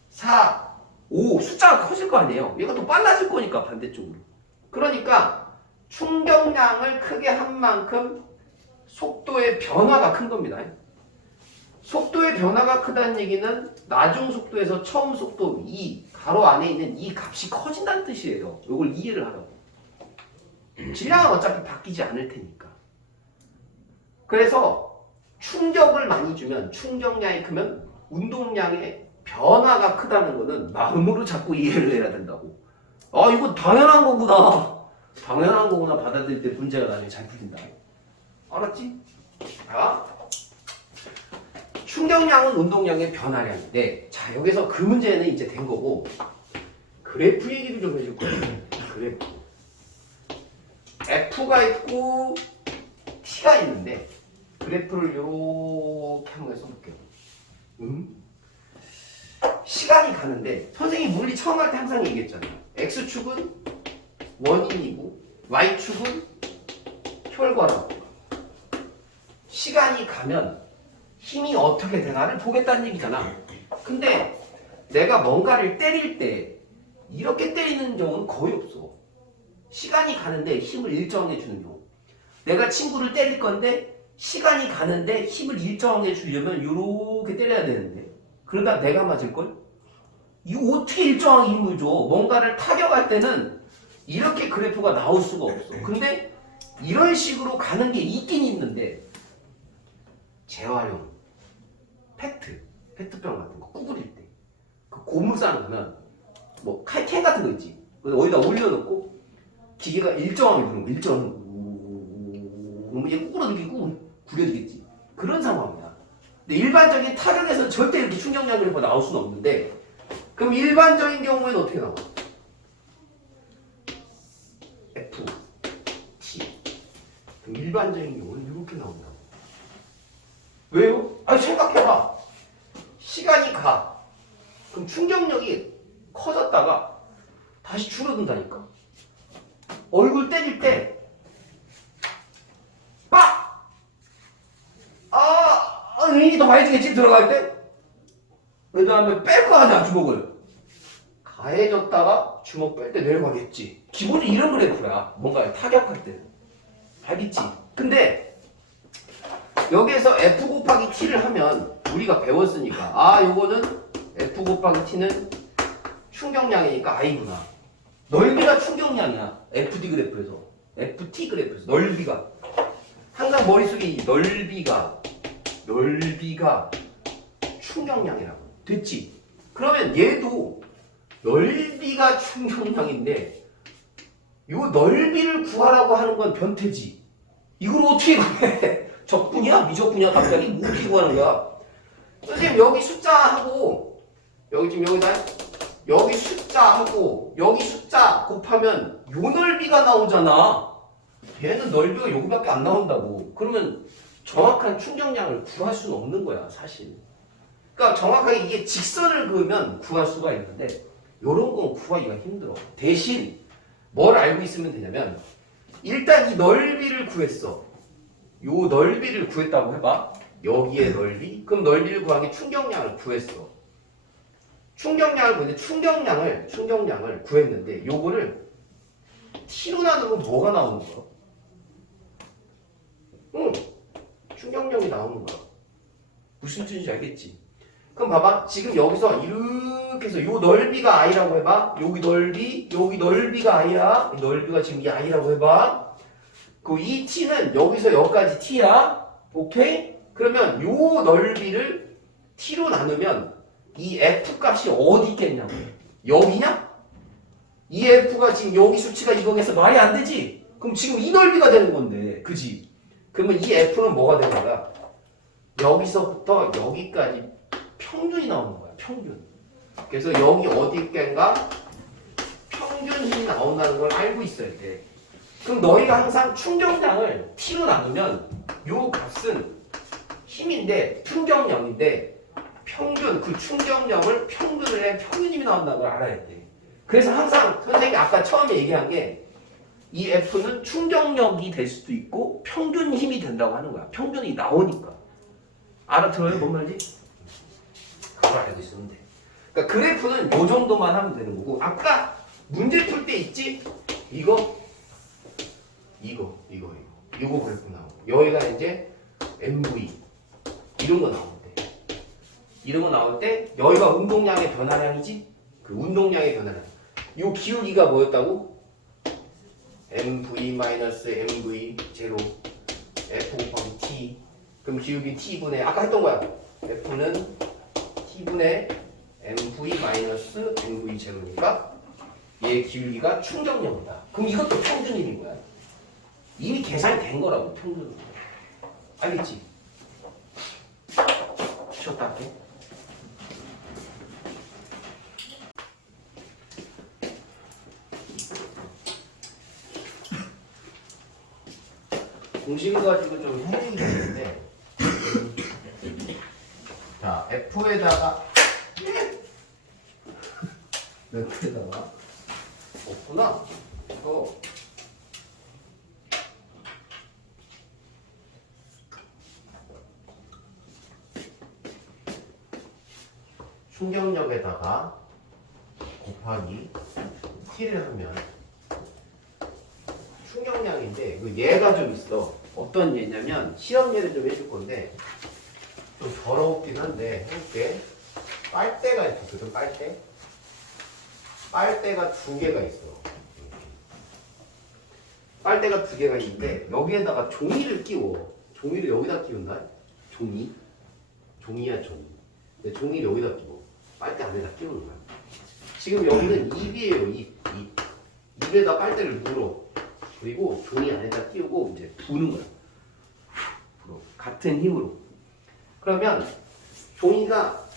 4, 5 숫자가 커질 거 아니에요. 얘가 더 빨라질 거니까 반대쪽으로. 그러니까 충격량을 크게 한 만큼 속도의 변화가 큰 겁니다. 속도의 변화가 크다는 얘기는 나중 속도에서 처음 속도 이 가로 안에 있는 이 값이 커진다는 뜻이에요. 이걸 이해를 하라고. 질량은 어차피 바뀌지 않을 테니까. 그래서 충격을 많이 주면 충격량이 크면 운동량의 변화가 크다는 거는 마음으로 자꾸 이해를 해야 된다고. 아, 이거 당연한 거구나. 당연한 거구나 받아들일 때 문제가 나중에 잘 풀린다. 알았지? 자, 충격량은 운동량의 변화량인데, 자, 여기서 그 문제는 이제 된 거고, 그래프 얘기를 좀 해줄 거예요. 그래프. F가 있고, T가 있는데, 그래프를 이렇게 한번 써볼게요. 시간이 가는데, 선생님이 물리 처음 할 때 항상 얘기했잖아요. X축은 원인이고, Y축은 혈과라고. 시간이 가면 힘이 어떻게 되나를 보겠다는 얘기잖아. 근데 내가 뭔가를 때릴 때 이렇게 때리는 경우는 거의 없어. 시간이 가는데 힘을 일정하게 주는 경우. 내가 친구를 때릴 건데 시간이 가는데 힘을 일정하게 주려면 이렇게 때려야 되는데, 그러다 내가 맞을걸? 이거 어떻게 일정하게 힘을 줘? 뭔가를 타격할 때는 이렇게 그래프가 나올 수가 없어. 근데 이런 식으로 가는 게 있긴 있는데, 재활용, 페트병 같은 거 구부릴 때, 그 고무 싸놓으면 뭐 캔 같은 거 있지. 어디다 올려놓고 기계가 일정하게 누르는 거, 일정하게 그러면 얘 구부러지고 구겨지겠지. 그런 상황이야. 근데 일반적인 타격에서는 절대 이렇게 충격량 그래프가 나올 수는 없는데, 그럼 일반적인 경우에는 어떻게 나와? F, T. 그럼 일반적인 경우는 이렇게 나온다. 왜요? 아니, 생각해봐. 시간이 가. 그럼 충격력이 커졌다가 다시 줄어든다니까. 얼굴 때릴 때 빡! 힘이 더 많이 들겠지, 들어갈 때? 그 다음에 뺄 거 아니야, 주먹을. 가해졌다가 주먹 뺄 때 내려가겠지. 기본이 이런 그래프야. 뭔가 타격할 때. 알겠지? 근데 여기에서 F 곱하기 T를 하면 우리가 배웠으니까, 요거는 F 곱하기 T는 충격량이니까 I구나. 넓이가 충격량이야. FD 그래프에서. FT 그래프에서. 넓이가. 항상 머릿속에 이 넓이가 충격량이라고. 됐지? 그러면 얘도 넓이가 충격량인데, 요 넓이를 구하라고 하는 건 변태지. 이걸 어떻게 구해? 적분이야? 미적분이야? 갑자기? 뭐 어떻게 구하는 거야? 선생님, 여기 숫자하고, 여기 지금 여기다, 여기 숫자하고, 여기 숫자 곱하면 요 넓이가 나오잖아. 얘는 넓이가 여기밖에 안 나온다고. 그러면 정확한 충격량을 구할 수는 없는 거야, 사실. 그러니까 정확하게 이게 직선을 그으면 구할 수가 있는데, 요런 건 구하기가 힘들어. 대신 뭘 알고 있으면 되냐면, 일단 이 넓이를 구했어. 요 넓이를 구했다고 해봐. 여기의 넓이. 그럼 넓이를 구하기 충격량을 구했어. 충격량을 구했는데, 충격량을 구했는데, 요거를 T로 나누면 뭐가 나오는 거야? 충격량이 나오는 거야. 무슨 뜻인지 알겠지? 그럼 봐봐. 지금 여기서 이렇게 해서 요 넓이가 I라고 해봐. 여기 넓이가 I야. 이 넓이가 지금 이 I라고 해봐. 그 이 T는 여기서 여기까지 T야. 오케이? 그러면 요 넓이를 T로 나누면 이 F 값이 어디 있겠냐고. 여기냐? 이 F가 지금 여기 수치가 이거에서 말이 안 되지? 그럼 지금 이 넓이가 되는 건데. 그지? 그러면 이 F는 뭐가 되는 거야? 여기서부터 여기까지 평균이 나오는 거야. 평균. 그래서 여기 어디 있겠는가? 평균 힘이 나온다는 걸 알고 있어야 돼. 그럼 너희가 항상 충격량을 T로 나누면 요 값은 힘인데 충격량인데, 평균, 그 충격량을 평균을 해 평균 힘이 나온다는 걸 알아야 돼. 그래서 항상 선생님이 아까 처음에 얘기한 게, 이 F는 충격력이 될 수도 있고 평균 힘이 된다고 하는 거야. 평균이 나오니까. 알아들어요? 뭔 말인지? 그걸 알고 있으면 돼. 그러니까 그래프는 요 정도만 하면 되는 거고, 아까 문제 풀 때 있지? 이거 그래프 나오고, 여기가 이제 MV 이런 거 나오는데, 이런 거 나올 때 여기가 운동량의 변화량이지? 그 운동량의 변화량. 요 기울기가 뭐였다고? MV-MV 제로 F 곱하기 T. 그럼 기울기 T분의, 아까 했던 거야. F는 T분의 mv-mv 제로니까 얘의 기울기가 충격력이다. 그럼 이것도 평균일인 거야. 이미 계산이 된 거라고 평균. 알겠지? 쉬었다 할게. 공식을 가지고 좀 헤매기 있는데 자 F에다가 F에다가 없구나. 이거 충격력에다가 곱하기 t를 하면 충격량인데 그 예가 좀 있어. 어떤 예냐면 실험 예를 좀 해줄 건데 좀 더럽긴 한데 해볼게. 빨대가 있거든. 빨대가 두 개가 있어. 빨대가 두 개가 있는데 여기에다가 종이를 끼워. 종이를 여기다 끼운다. 종이야 종이. 근데 종이를 여기다 끼워. 빨대 안에다 끼우는 거야. 지금 여기는 입이에요. 입에다 빨대를 물어. 그리고 종이 안에다 끼우고 이제 부는 거야. 같은 힘으로. 그러면 종이가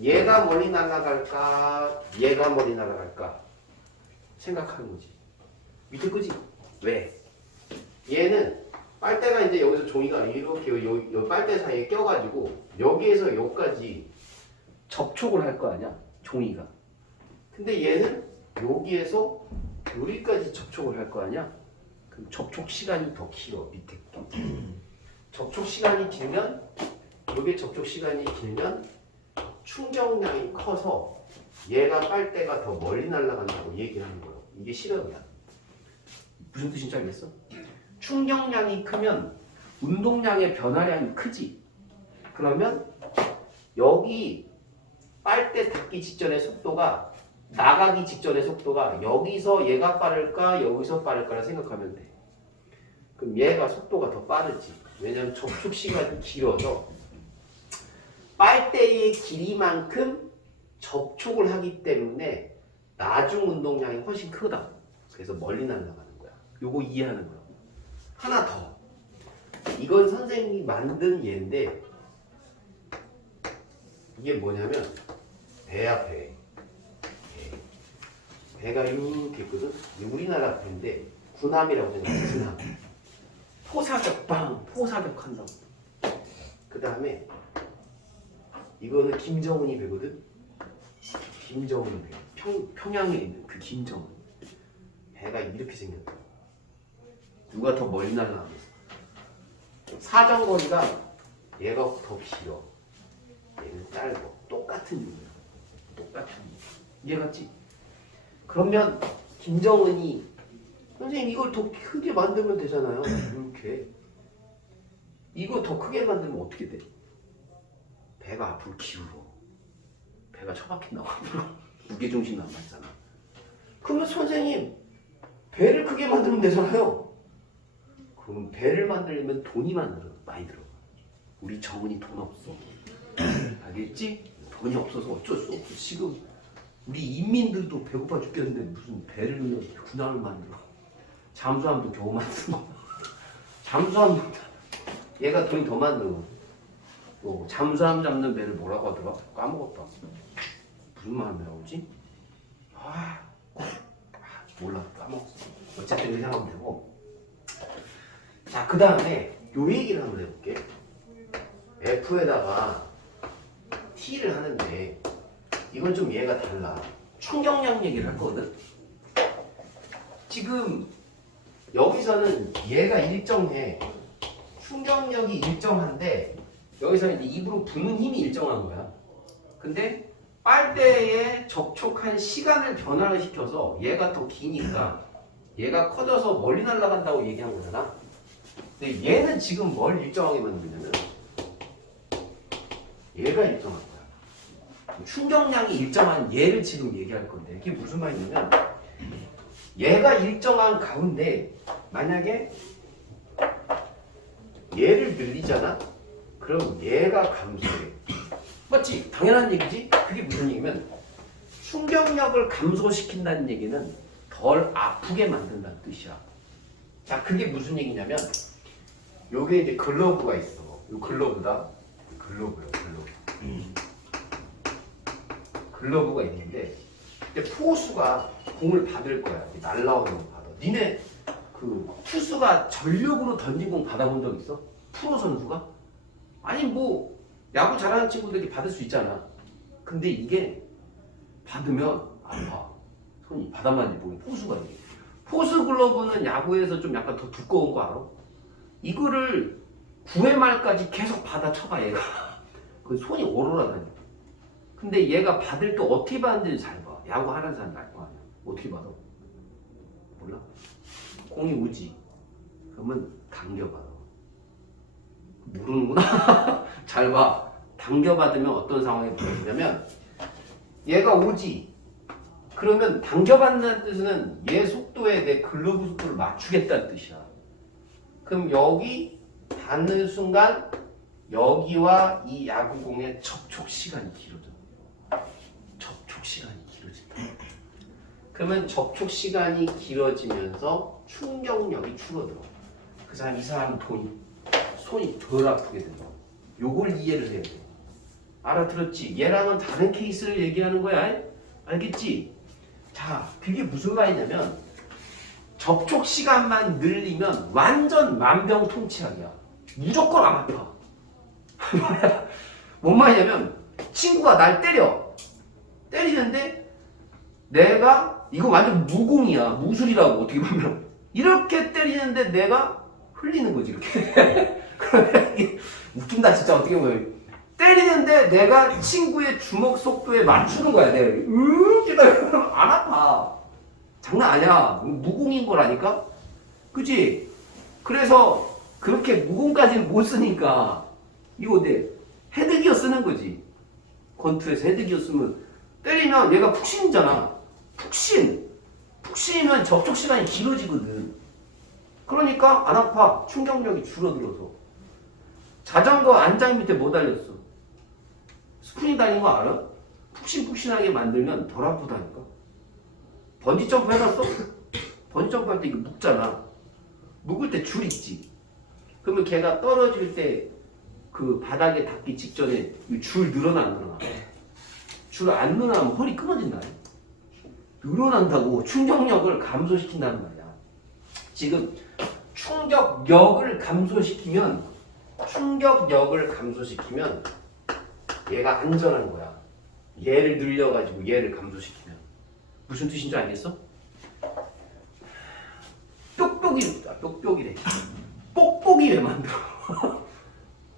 얘가 멀리 날아갈까? 얘가 멀리 날아갈까? 생각하는 거지. 밑에 거지? 왜? 얘는 빨대가 이제 여기서 종이가 이렇게 요 빨대 사이에 껴가지고 여기에서 여기까지 접촉을 할 거 아니야? 종이가. 근데 얘는 여기에서 여기까지 접촉을 할 거 아니야? 그럼 접촉 시간이 더 길어. 밑에 거. 접촉 시간이 길면 여기 접촉 시간이 길면 충격량이 커서 얘가 빨대가 더 멀리 날아간다고 얘기하는 거예요. 이게 실험이야. 무슨 뜻인지 알겠어? 충격량이 크면 운동량의 변화량이 크지. 그러면 여기 빨대 닿기 직전의 속도가 나가기 직전의 속도가 여기서 얘가 빠를까 여기서 빠를까를 생각하면 돼. 그럼 얘가 속도가 더 빠르지. 왜냐면 접촉 시간이 길어서 빨대의 길이만큼 접촉을 하기 때문에 나중 운동량이 훨씬 크다. 그래서 멀리 날아가는 거야. 요거 이해하는 거야. 하나 더. 이건 선생님이 만든 예인데 이게 뭐냐면 배야 배. 배가 이렇게 있거든. 우리나라 배인데 군함이라고 생각해. 군함. 포사격한다고. 그 다음에 이거는 김정은이 배거든. 김정은 배. 평양에 있는 그 김정은. 배가 이렇게 생겼다. 누가 더 멀리 날아가겠어? 사정거리가 얘가 더 길어. 얘는 짧아. 똑같은 이유야. 똑같은 이유. 이해갔지? 그러면 김정은이 선생님 이걸 더 크게 만들면 되잖아요. 이렇게. 이거 더 크게 만들면 어떻게 돼? 배가 앞으로 기울어. 배가 처박힌 나와. 무게중심 안 맞잖아. 그러면 선생님 배를 크게 만들면 되잖아요. 그럼 배를 만들려면 돈이 많이 들어. 우리 정은이 돈 없어. 알겠지? 돈이 없어서 어쩔 수 없어. 지금 우리 인민들도 배고파 죽겠는데 무슨 배를 군함을 만들어. 잠수함도 겨우 만들고. 잠수함 얘가 돈이 더 만들어. 잠수함 잡는 배를 뭐라고 하더라? 까먹었다. 무슨 말이 나오지? 몰라. 까먹었어. 어쨌든 이렇게 생각하면 되고. 자, 그 다음에 요 얘기를 한번 해볼게. F에다가 T를 하는데 이건 좀 얘가 달라. 충격량 얘기를 할 거거든. 지금 여기서는 얘가 일정해. 충격력이 일정한데 여기서 이제 입으로 부는 힘이 일정한 거야. 근데 빨대에 접촉한 시간을 변화를 시켜서 얘가 더 기니까 얘가 커져서 멀리 날아간다고 얘기한 거잖아. 근데 얘는 지금 뭘 일정하게 만들냐면 얘가 일정한 거야. 충격량이 일정한 얘를 지금 얘기할 건데 이게 무슨 말이냐면 얘가 일정한 가운데 만약에 얘를 늘리잖아? 그럼 얘가 감소해. 맞지? 당연한 얘기지? 그게 무슨 얘기면 충격력을 감소시킨다는 얘기는 덜 아프게 만든다는 뜻이야. 자, 그게 무슨 얘기냐면 요게 이제 글러브가 있어. 요 글러브다. 글러브요, 글러브. 글러브가 있는데 이제 포수가 공을 받을 거야. 날라오는 거 받아. 니네 그 투수가 전력으로 던진 공 받아본 적 있어? 프로 선수가? 아니 뭐 야구 잘하는 친구들이 받을 수 있잖아. 근데 이게 받으면 아파. 손이 바닥만지 보기 포수가 이게. 포수 글러브는 야구에서 좀 약간 더 두꺼운 거 알아? 이거를 9회 말까지 계속 받아 쳐봐 얘가. 그 손이 오로라다녀. 근데 얘가 받을 때 어떻게 받는지 잘 봐. 야구 하는 사람이 알 거 아니야. 어떻게 받아? 몰라? 공이 오지. 그러면 당겨받아. 모르는구나. 잘 봐. 당겨받으면 어떤 상황이 벌어지냐면 얘가 오지. 그러면 당겨받는다는 뜻은 얘 속도에 내 글러브 속도를 맞추겠다는 뜻이야. 그럼 여기 닿는 순간 여기와 이 야구공의 접촉 시간이 길어져. 접촉 시간이 길어진다. 그러면 접촉 시간이 길어지면서 충격력이 줄어들어. 그 사람 이 사람은 손이 덜 아프게 된다. 요걸 이해를 해야 돼. 알아들었지? 얘랑은 다른 케이스를 얘기하는 거야. 알겠지? 자, 그게 무슨 말이냐면 접촉 시간만 늘리면 완전 만병통치약이야. 무조건 안 아파. 뭔 말이냐면 친구가 날 때리는데 내가 이거 완전 무공이야. 무술이라고 어떻게 보면 이렇게 때리는데 내가 흘리는 거지 이렇게. 그러면 이게 웃긴다 진짜. 어떻게 보면 때리는데 내가 친구의 주먹 속도에 맞추는 거야. 내가 이렇게 때리면 안 아파. 장난 아니야. 무공인 거라니까. 그치? 그래서 그렇게 무공까지는 못 쓰니까 이거 내 헤드기어 쓰는 거지. 권투에서 헤드기어 쓰면 때리면 얘가 푹신이잖아. 푹신이면 접촉 시간이 길어지거든. 그러니까 안 아파. 충격력이 줄어들어서. 자전거 안장 밑에 뭐 달렸어? 스프링 달린 거 알아? 푹신푹신하게 만들면 덜 아프다니까. 번지점프 해봤어? 번지점프 할 때 이거 묶잖아. 묶을 때 줄 있지. 그러면 걔가 떨어질 때 그 바닥에 닿기 직전에 줄 늘어나 안 늘어나? 줄 안 늘어나면 허리 끊어진다. 늘어난다고. 충격력을 감소시킨다는 말이야. 지금 충격력을 감소시키면 얘가 안전한 거야. 얘를 늘려가지고 얘를 감소시키면. 무슨 뜻인지 알겠어? 뾱뾱이래. 뽁뽁이래 만들어.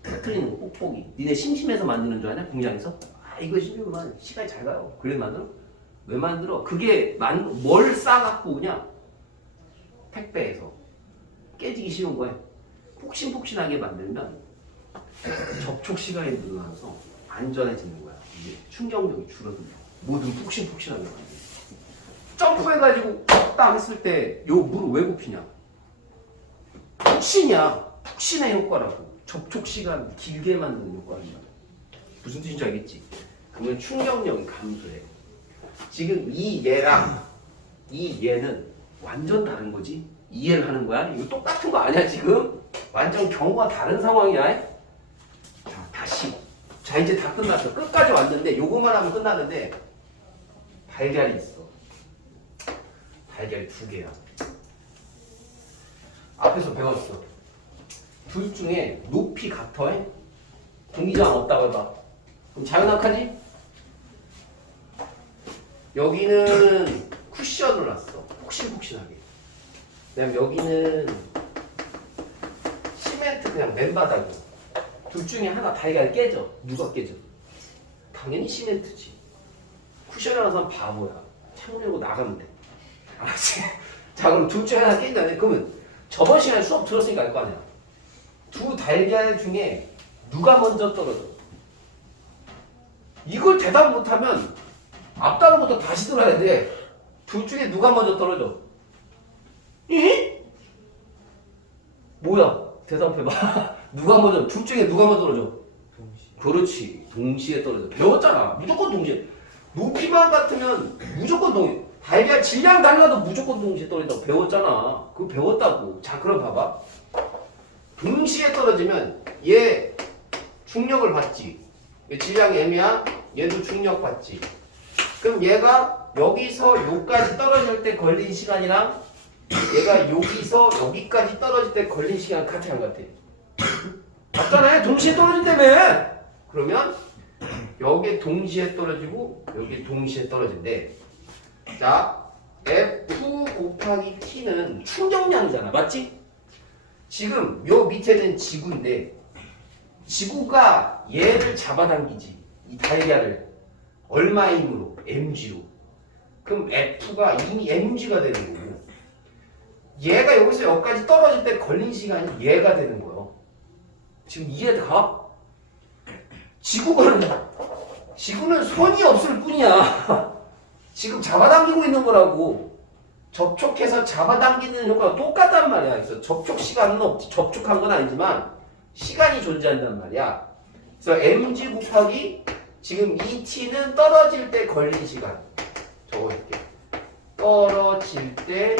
터트리는 거 뽁뽁이. 니네 심심해서 만드는 줄 아냐? 공장에서? 아 이거 심심하면 시간이 잘 가요. 그래 만들어? 왜 만들어? 그게 뭘 싸갖고 오냐? 택배에서. 깨지기 쉬운 거야. 폭신폭신하게 만들면 접촉 시간이 늘어나서 안전해지는 거야. 이게 충격력이 줄어든다. 뭐든 폭신폭신하게 만들어. 점프해가지고 딱 했을 때 요 무릎 왜 굽히냐? 푹신의 효과라고. 접촉 시간 길게 만드는 효과입니다. 무슨 뜻인지 알겠지? 그러면 충격력이 감소해. 지금 이 얘랑 이 얘는 완전 다른 거지? 이해를 하는 거야? 이거 똑같은 거 아니야 지금? 완전 경우가 다른 상황이야. 자, 다시. 자, 이제 다 끝났어. 끝까지 왔는데 요거만 하면 끝나는데 달걀이 있어. 달걀 2개야. 앞에서 배웠어. 둘 중에 높이 같아? 공기저항 없다고 해봐. 그럼 자연낙하지? 여기는 쿠션을 놨어. 폭신폭신하게. 그다음 여기는 시멘트 그냥 맨바닥이야. 둘 중에 하나 달걀 깨져. 누가 깨져? 당연히 시멘트지. 쿠션이라는 사람 바보야. 창문 열고 나가면 돼. 알았지? 자 그럼 둘 중에 하나 깨진다네. 그러면 저번 시간에 수업 들었으니까 알 거 아니야. 두 달걀 중에 누가 먼저 떨어져? 이걸 대답 못하면 앞단어부터 다시 들어야 돼. 둘 중에 누가 먼저 떨어져? 이? 뭐야? 대답해봐. 누가 먼저? 둘 중에 누가 먼저 떨어져? 동시에. 그렇지. 동시에 떨어져. 배웠잖아. 무조건 동시에. 높이만 같으면 무조건 동시에. 달걀 질량 달라도 무조건 동시에 떨어진다고 배웠잖아. 그거 배웠다고. 자, 그럼 봐봐. 동시에 떨어지면 얘 충격을 받지. 질량이 M이야. 얘도 충격 받지. 그럼 얘가 여기서 여기까지 떨어질 때 걸린 시간이랑 얘가 여기서 여기까지 떨어질 때 걸린 시간 같아 안 같아? 맞잖아요. 동시에 떨어진다며. 그러면 여기 동시에 떨어지고 여기 동시에 떨어진대. 자, F 곱하기 T는 충격량이잖아. 맞지? 지금 요 밑에는 지구인데 지구가 얘를 잡아당기지. 이 달걀을 얼마의 힘으로? mg로. 그럼 F가 이미 mg가 되는 거고 얘가 여기서 여기까지 떨어질 때 걸린 시간이 얘가 되는 거예요. 지금 이해가? 지구는 손이 없을 뿐이야. 지금 잡아당기고 있는 거라고. 접촉해서 잡아당기는 효과가 똑같단 말이야. 그래서 접촉 시간은 없지. 접촉한 건 아니지만 시간이 존재한단 말이야. 그래서 mg 곱하기 지금 이 t는 떨어질 때 걸린 시간. 적어줄게. 떨어질 때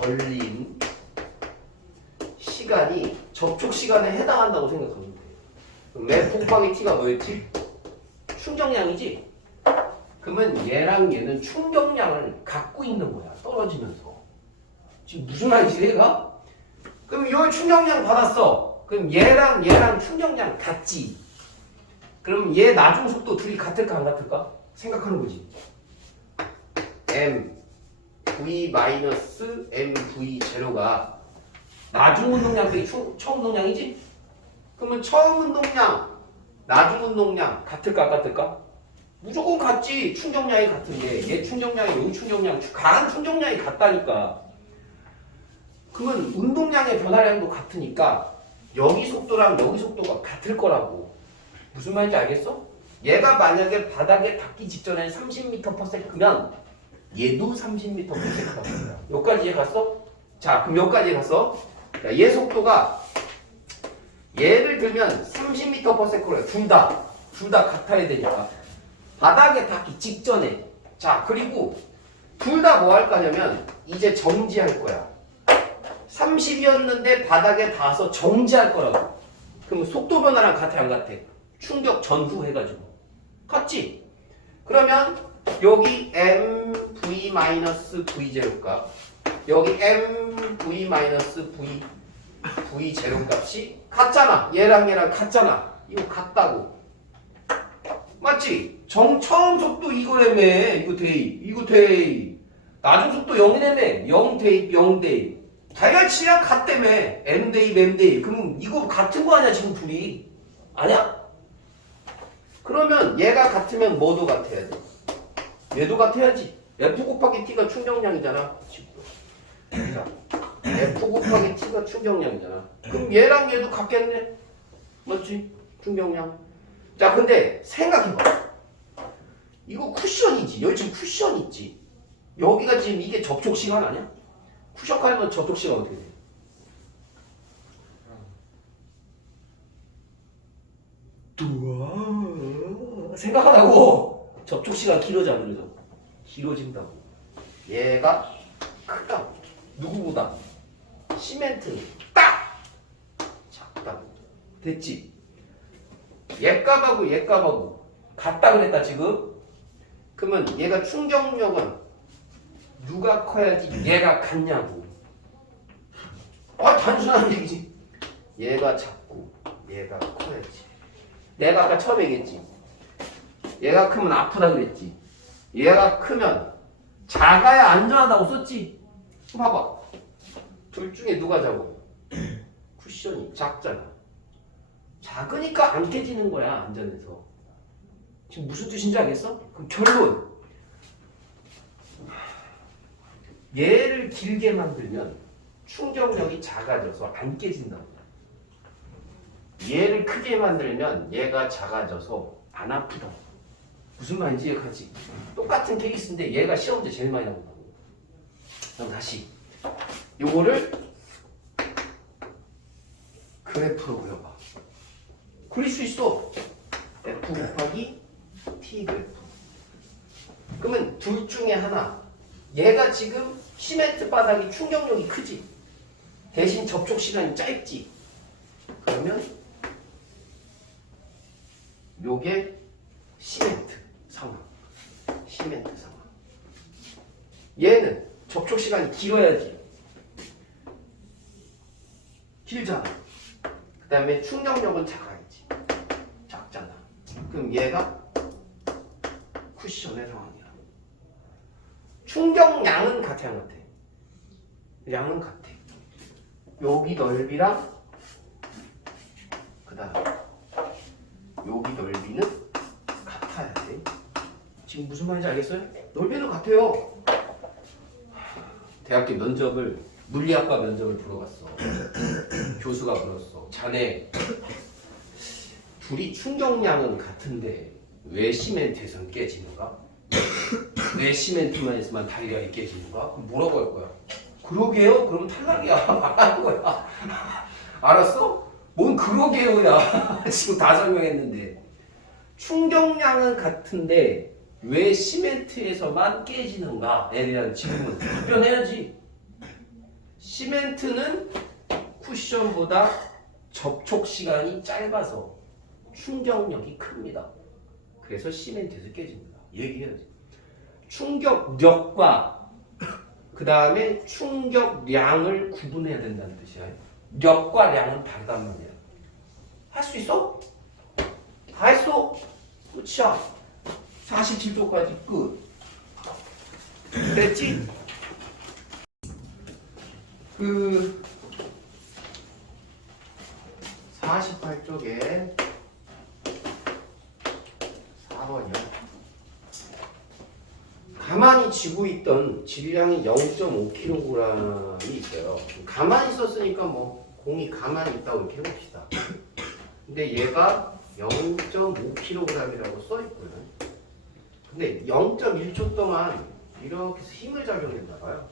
걸린 시간이 접촉 시간에 해당한다고 생각하면 돼. 그럼 F 곱하기 t가 뭐였지? 충격량이지? 그러면 얘랑 얘는 충격량을 갖고 있는 거야. 떨어지면서. 지금 무슨 말인지 얘가? 그럼 이 충격량 받았어. 그럼 얘랑 충격량 같지? 그럼 얘 나중 속도 둘이 같을까 안 같을까? 생각하는 거지. m v 마이너스 m v 제로가 나중 운동량 대 처음 운동량이지? 그러면 처음 운동량, 나중 운동량 같을까 안 같을까? 무조건 같지. 충격량이 같은데 얘 충격량이 여기 충격량, 강한 충격량이 같다니까. 그러면 운동량의 변화량도 같으니까 여기 속도랑 여기 속도가 같을 거라고. 무슨 말인지 알겠어? 얘가 만약에 바닥에 닿기 직전에 30m/s면 얘도 30m/s야. 여기까지 이해 갔어? 자, 그럼 여기까지 갔어? 자, 얘 속도가 예를 들면 30m/s래. 둘 다 같아야 되니까. 바닥에 닿기 직전에. 자, 그리고 둘 다 뭐 할 거냐면 이제 정지할 거야. 30이었는데 바닥에 닿아서 정지할 거라고. 그럼 속도 변화랑 같아 안 같아? 충격 전후 해가지고. 같지? 그러면 여기 mv-v 제로값 여기 mv-v 제로값이 같잖아. 얘랑 같잖아. 이거 같다고. 맞지? 처음 속도 이거라며. 이거 돼. 나중 속도 0이라며. 0 대입 0 대입. 달걀치랑 같다며. m 대입 m 대입. 그럼 이거 같은 거 아니야 지금 둘이? 아니야? 그러면 얘가 같으면 뭐도 같아야 돼? 얘도 같아야지. F 곱하기 T가 충격량이잖아. 자, F 곱하기 T가 충격량이잖아. 그럼 얘랑 얘도 같겠네? 맞지? 충격량. 자, 근데 생각해봐. 이거 쿠션이지. 여기 지금 쿠션 있지. 여기가 지금 이게 접촉 시간 아니야? 쿠션 깔면 접촉 시간 어떻게 돼? 생각하라고. 접촉 시간 길어져 안 길어져? 길어진다고. 얘가 크다. 누구보다? 시멘트는 딱 작다고. 됐지? 얘 값하고 같다 그랬다 지금? 그러면 얘가 충격력은 누가 커야지 얘가 같냐고. 단순한 얘기지. 얘가 작고 얘가 커야지. 내가 아까 처음에 얘기했지. 얘가 크면 아프다 그랬지. 얘가 크면 작아야 안전하다고 썼지. 봐봐. 둘 중에 누가 작아? 쿠션이 작잖아. 작으니까 안 깨지는 거야, 안전해서. 지금 무슨 뜻인지 알겠어? 그럼 결론. 얘를 길게 만들면 충격력이 작아져서 안 깨진다고. 얘를 크게 만들면 얘가 작아져서 안 아프다. 무슨 말인지 이해가지? 똑같은 케이스인데 얘가 시험 문제 제일 많이 나온다고. 그럼 다시 요거를 그래프로 그려봐. 그릴 수 있어. F 곱하기 T도 F. 그러면 둘 중에 하나. 얘가 지금 시멘트 바닥이 충격력이 크지. 대신 접촉 시간이 짧지. 그러면 요게 시멘트 상황. 시멘트 상황. 얘는 접촉 시간이 길어야지. 길잖아. 그 다음에 충격력은 작아야지. 작잖아. 그럼 얘가 쿠션의 상황이야. 충격량은 같아 안 같아? 양은 같아. 여기 넓이랑 그 다음 여기 넓이는 같아야 돼. 지금 무슨 말인지 알겠어요? 넓이는 같아요. 대학교 면접을 물리학과 면접을 보러 갔어. 교수가 물었어. 자네 둘이 충격량은 같은데 왜 시멘트에선 깨지는가? 왜 시멘트만에서만 다리가 깨지는가? 그럼 뭐라고 할 거야? 그러게요? 그럼 탈락이야. 말하는 거야. 알았어? 뭔 그러게요야. 지금 다 설명했는데. 충격량은 같은데 왜 시멘트에서만 깨지는가에 대한 질문 답변해야지. 시멘트는 쿠션보다 접촉 시간이 짧아서 충격력이 큽니다. 그래서 시멘트에서 깨집니다. 얘기해야지. 충격력과 그 다음에 충격량을 구분해야 된다는 뜻이야. 력과 량은 다르단 말이야. 할 수 있어? 다 했어. 끝이야. 47쪽까지 끝. 됐지? 그 48쪽에 4번이요. 가만히 쥐고 있던 질량이 0.5kg이 있어요. 가만히 있었으니까 뭐 공이 가만히 있다고 이렇게 해봅시다. 근데 얘가 0.5kg이라고 써있고요. 근데 0.1초 동안 이렇게 해서 힘을 작용했나 봐요.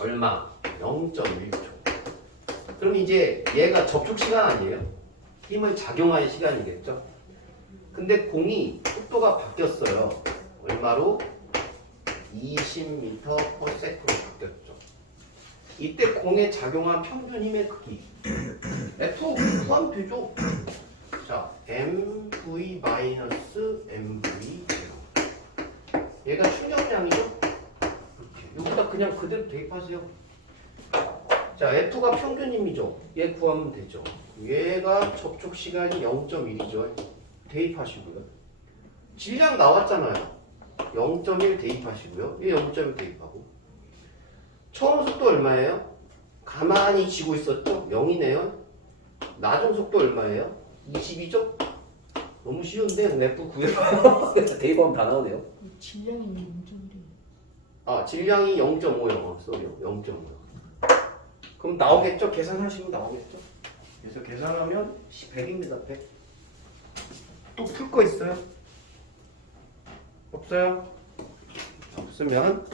얼마? 0.1초. 그럼 이제 얘가 접촉 시간 아니에요? 힘을 작용할 시간이겠죠? 근데 공이 속도가 바뀌었어요. 얼마로? 20m/s로 바뀌었죠. 이때 공에 작용한 평균 힘의 크기 F 구하면 자, mv-mv 얘가 충격량이죠? 이렇게. 여기다 그냥 그대로 대입하세요. 자, F가 평균 힘이죠. 얘 구하면 되죠. 얘가 접촉 시간이 0.1이죠. 대입하시고요. 질량 나왔잖아요. 0.1 대입하시고요. 얘 0.1 대입하고. 처음 속도 얼마예요? 가만히 쥐고 있었죠? 0이네요. 나중 속도 얼마예요? 22죠? 너무 쉬운데 F 구해봐. 대입하면 다 나오네요. 질량이 0.1이에요. 아, 질량이 0.5요. 써요. 0.5요. 그럼 나오겠죠? 계산하시면 나오겠죠? 그래서 계산하면 100입니다. 100. 또 풀 거 있어요? 없어요? 없으면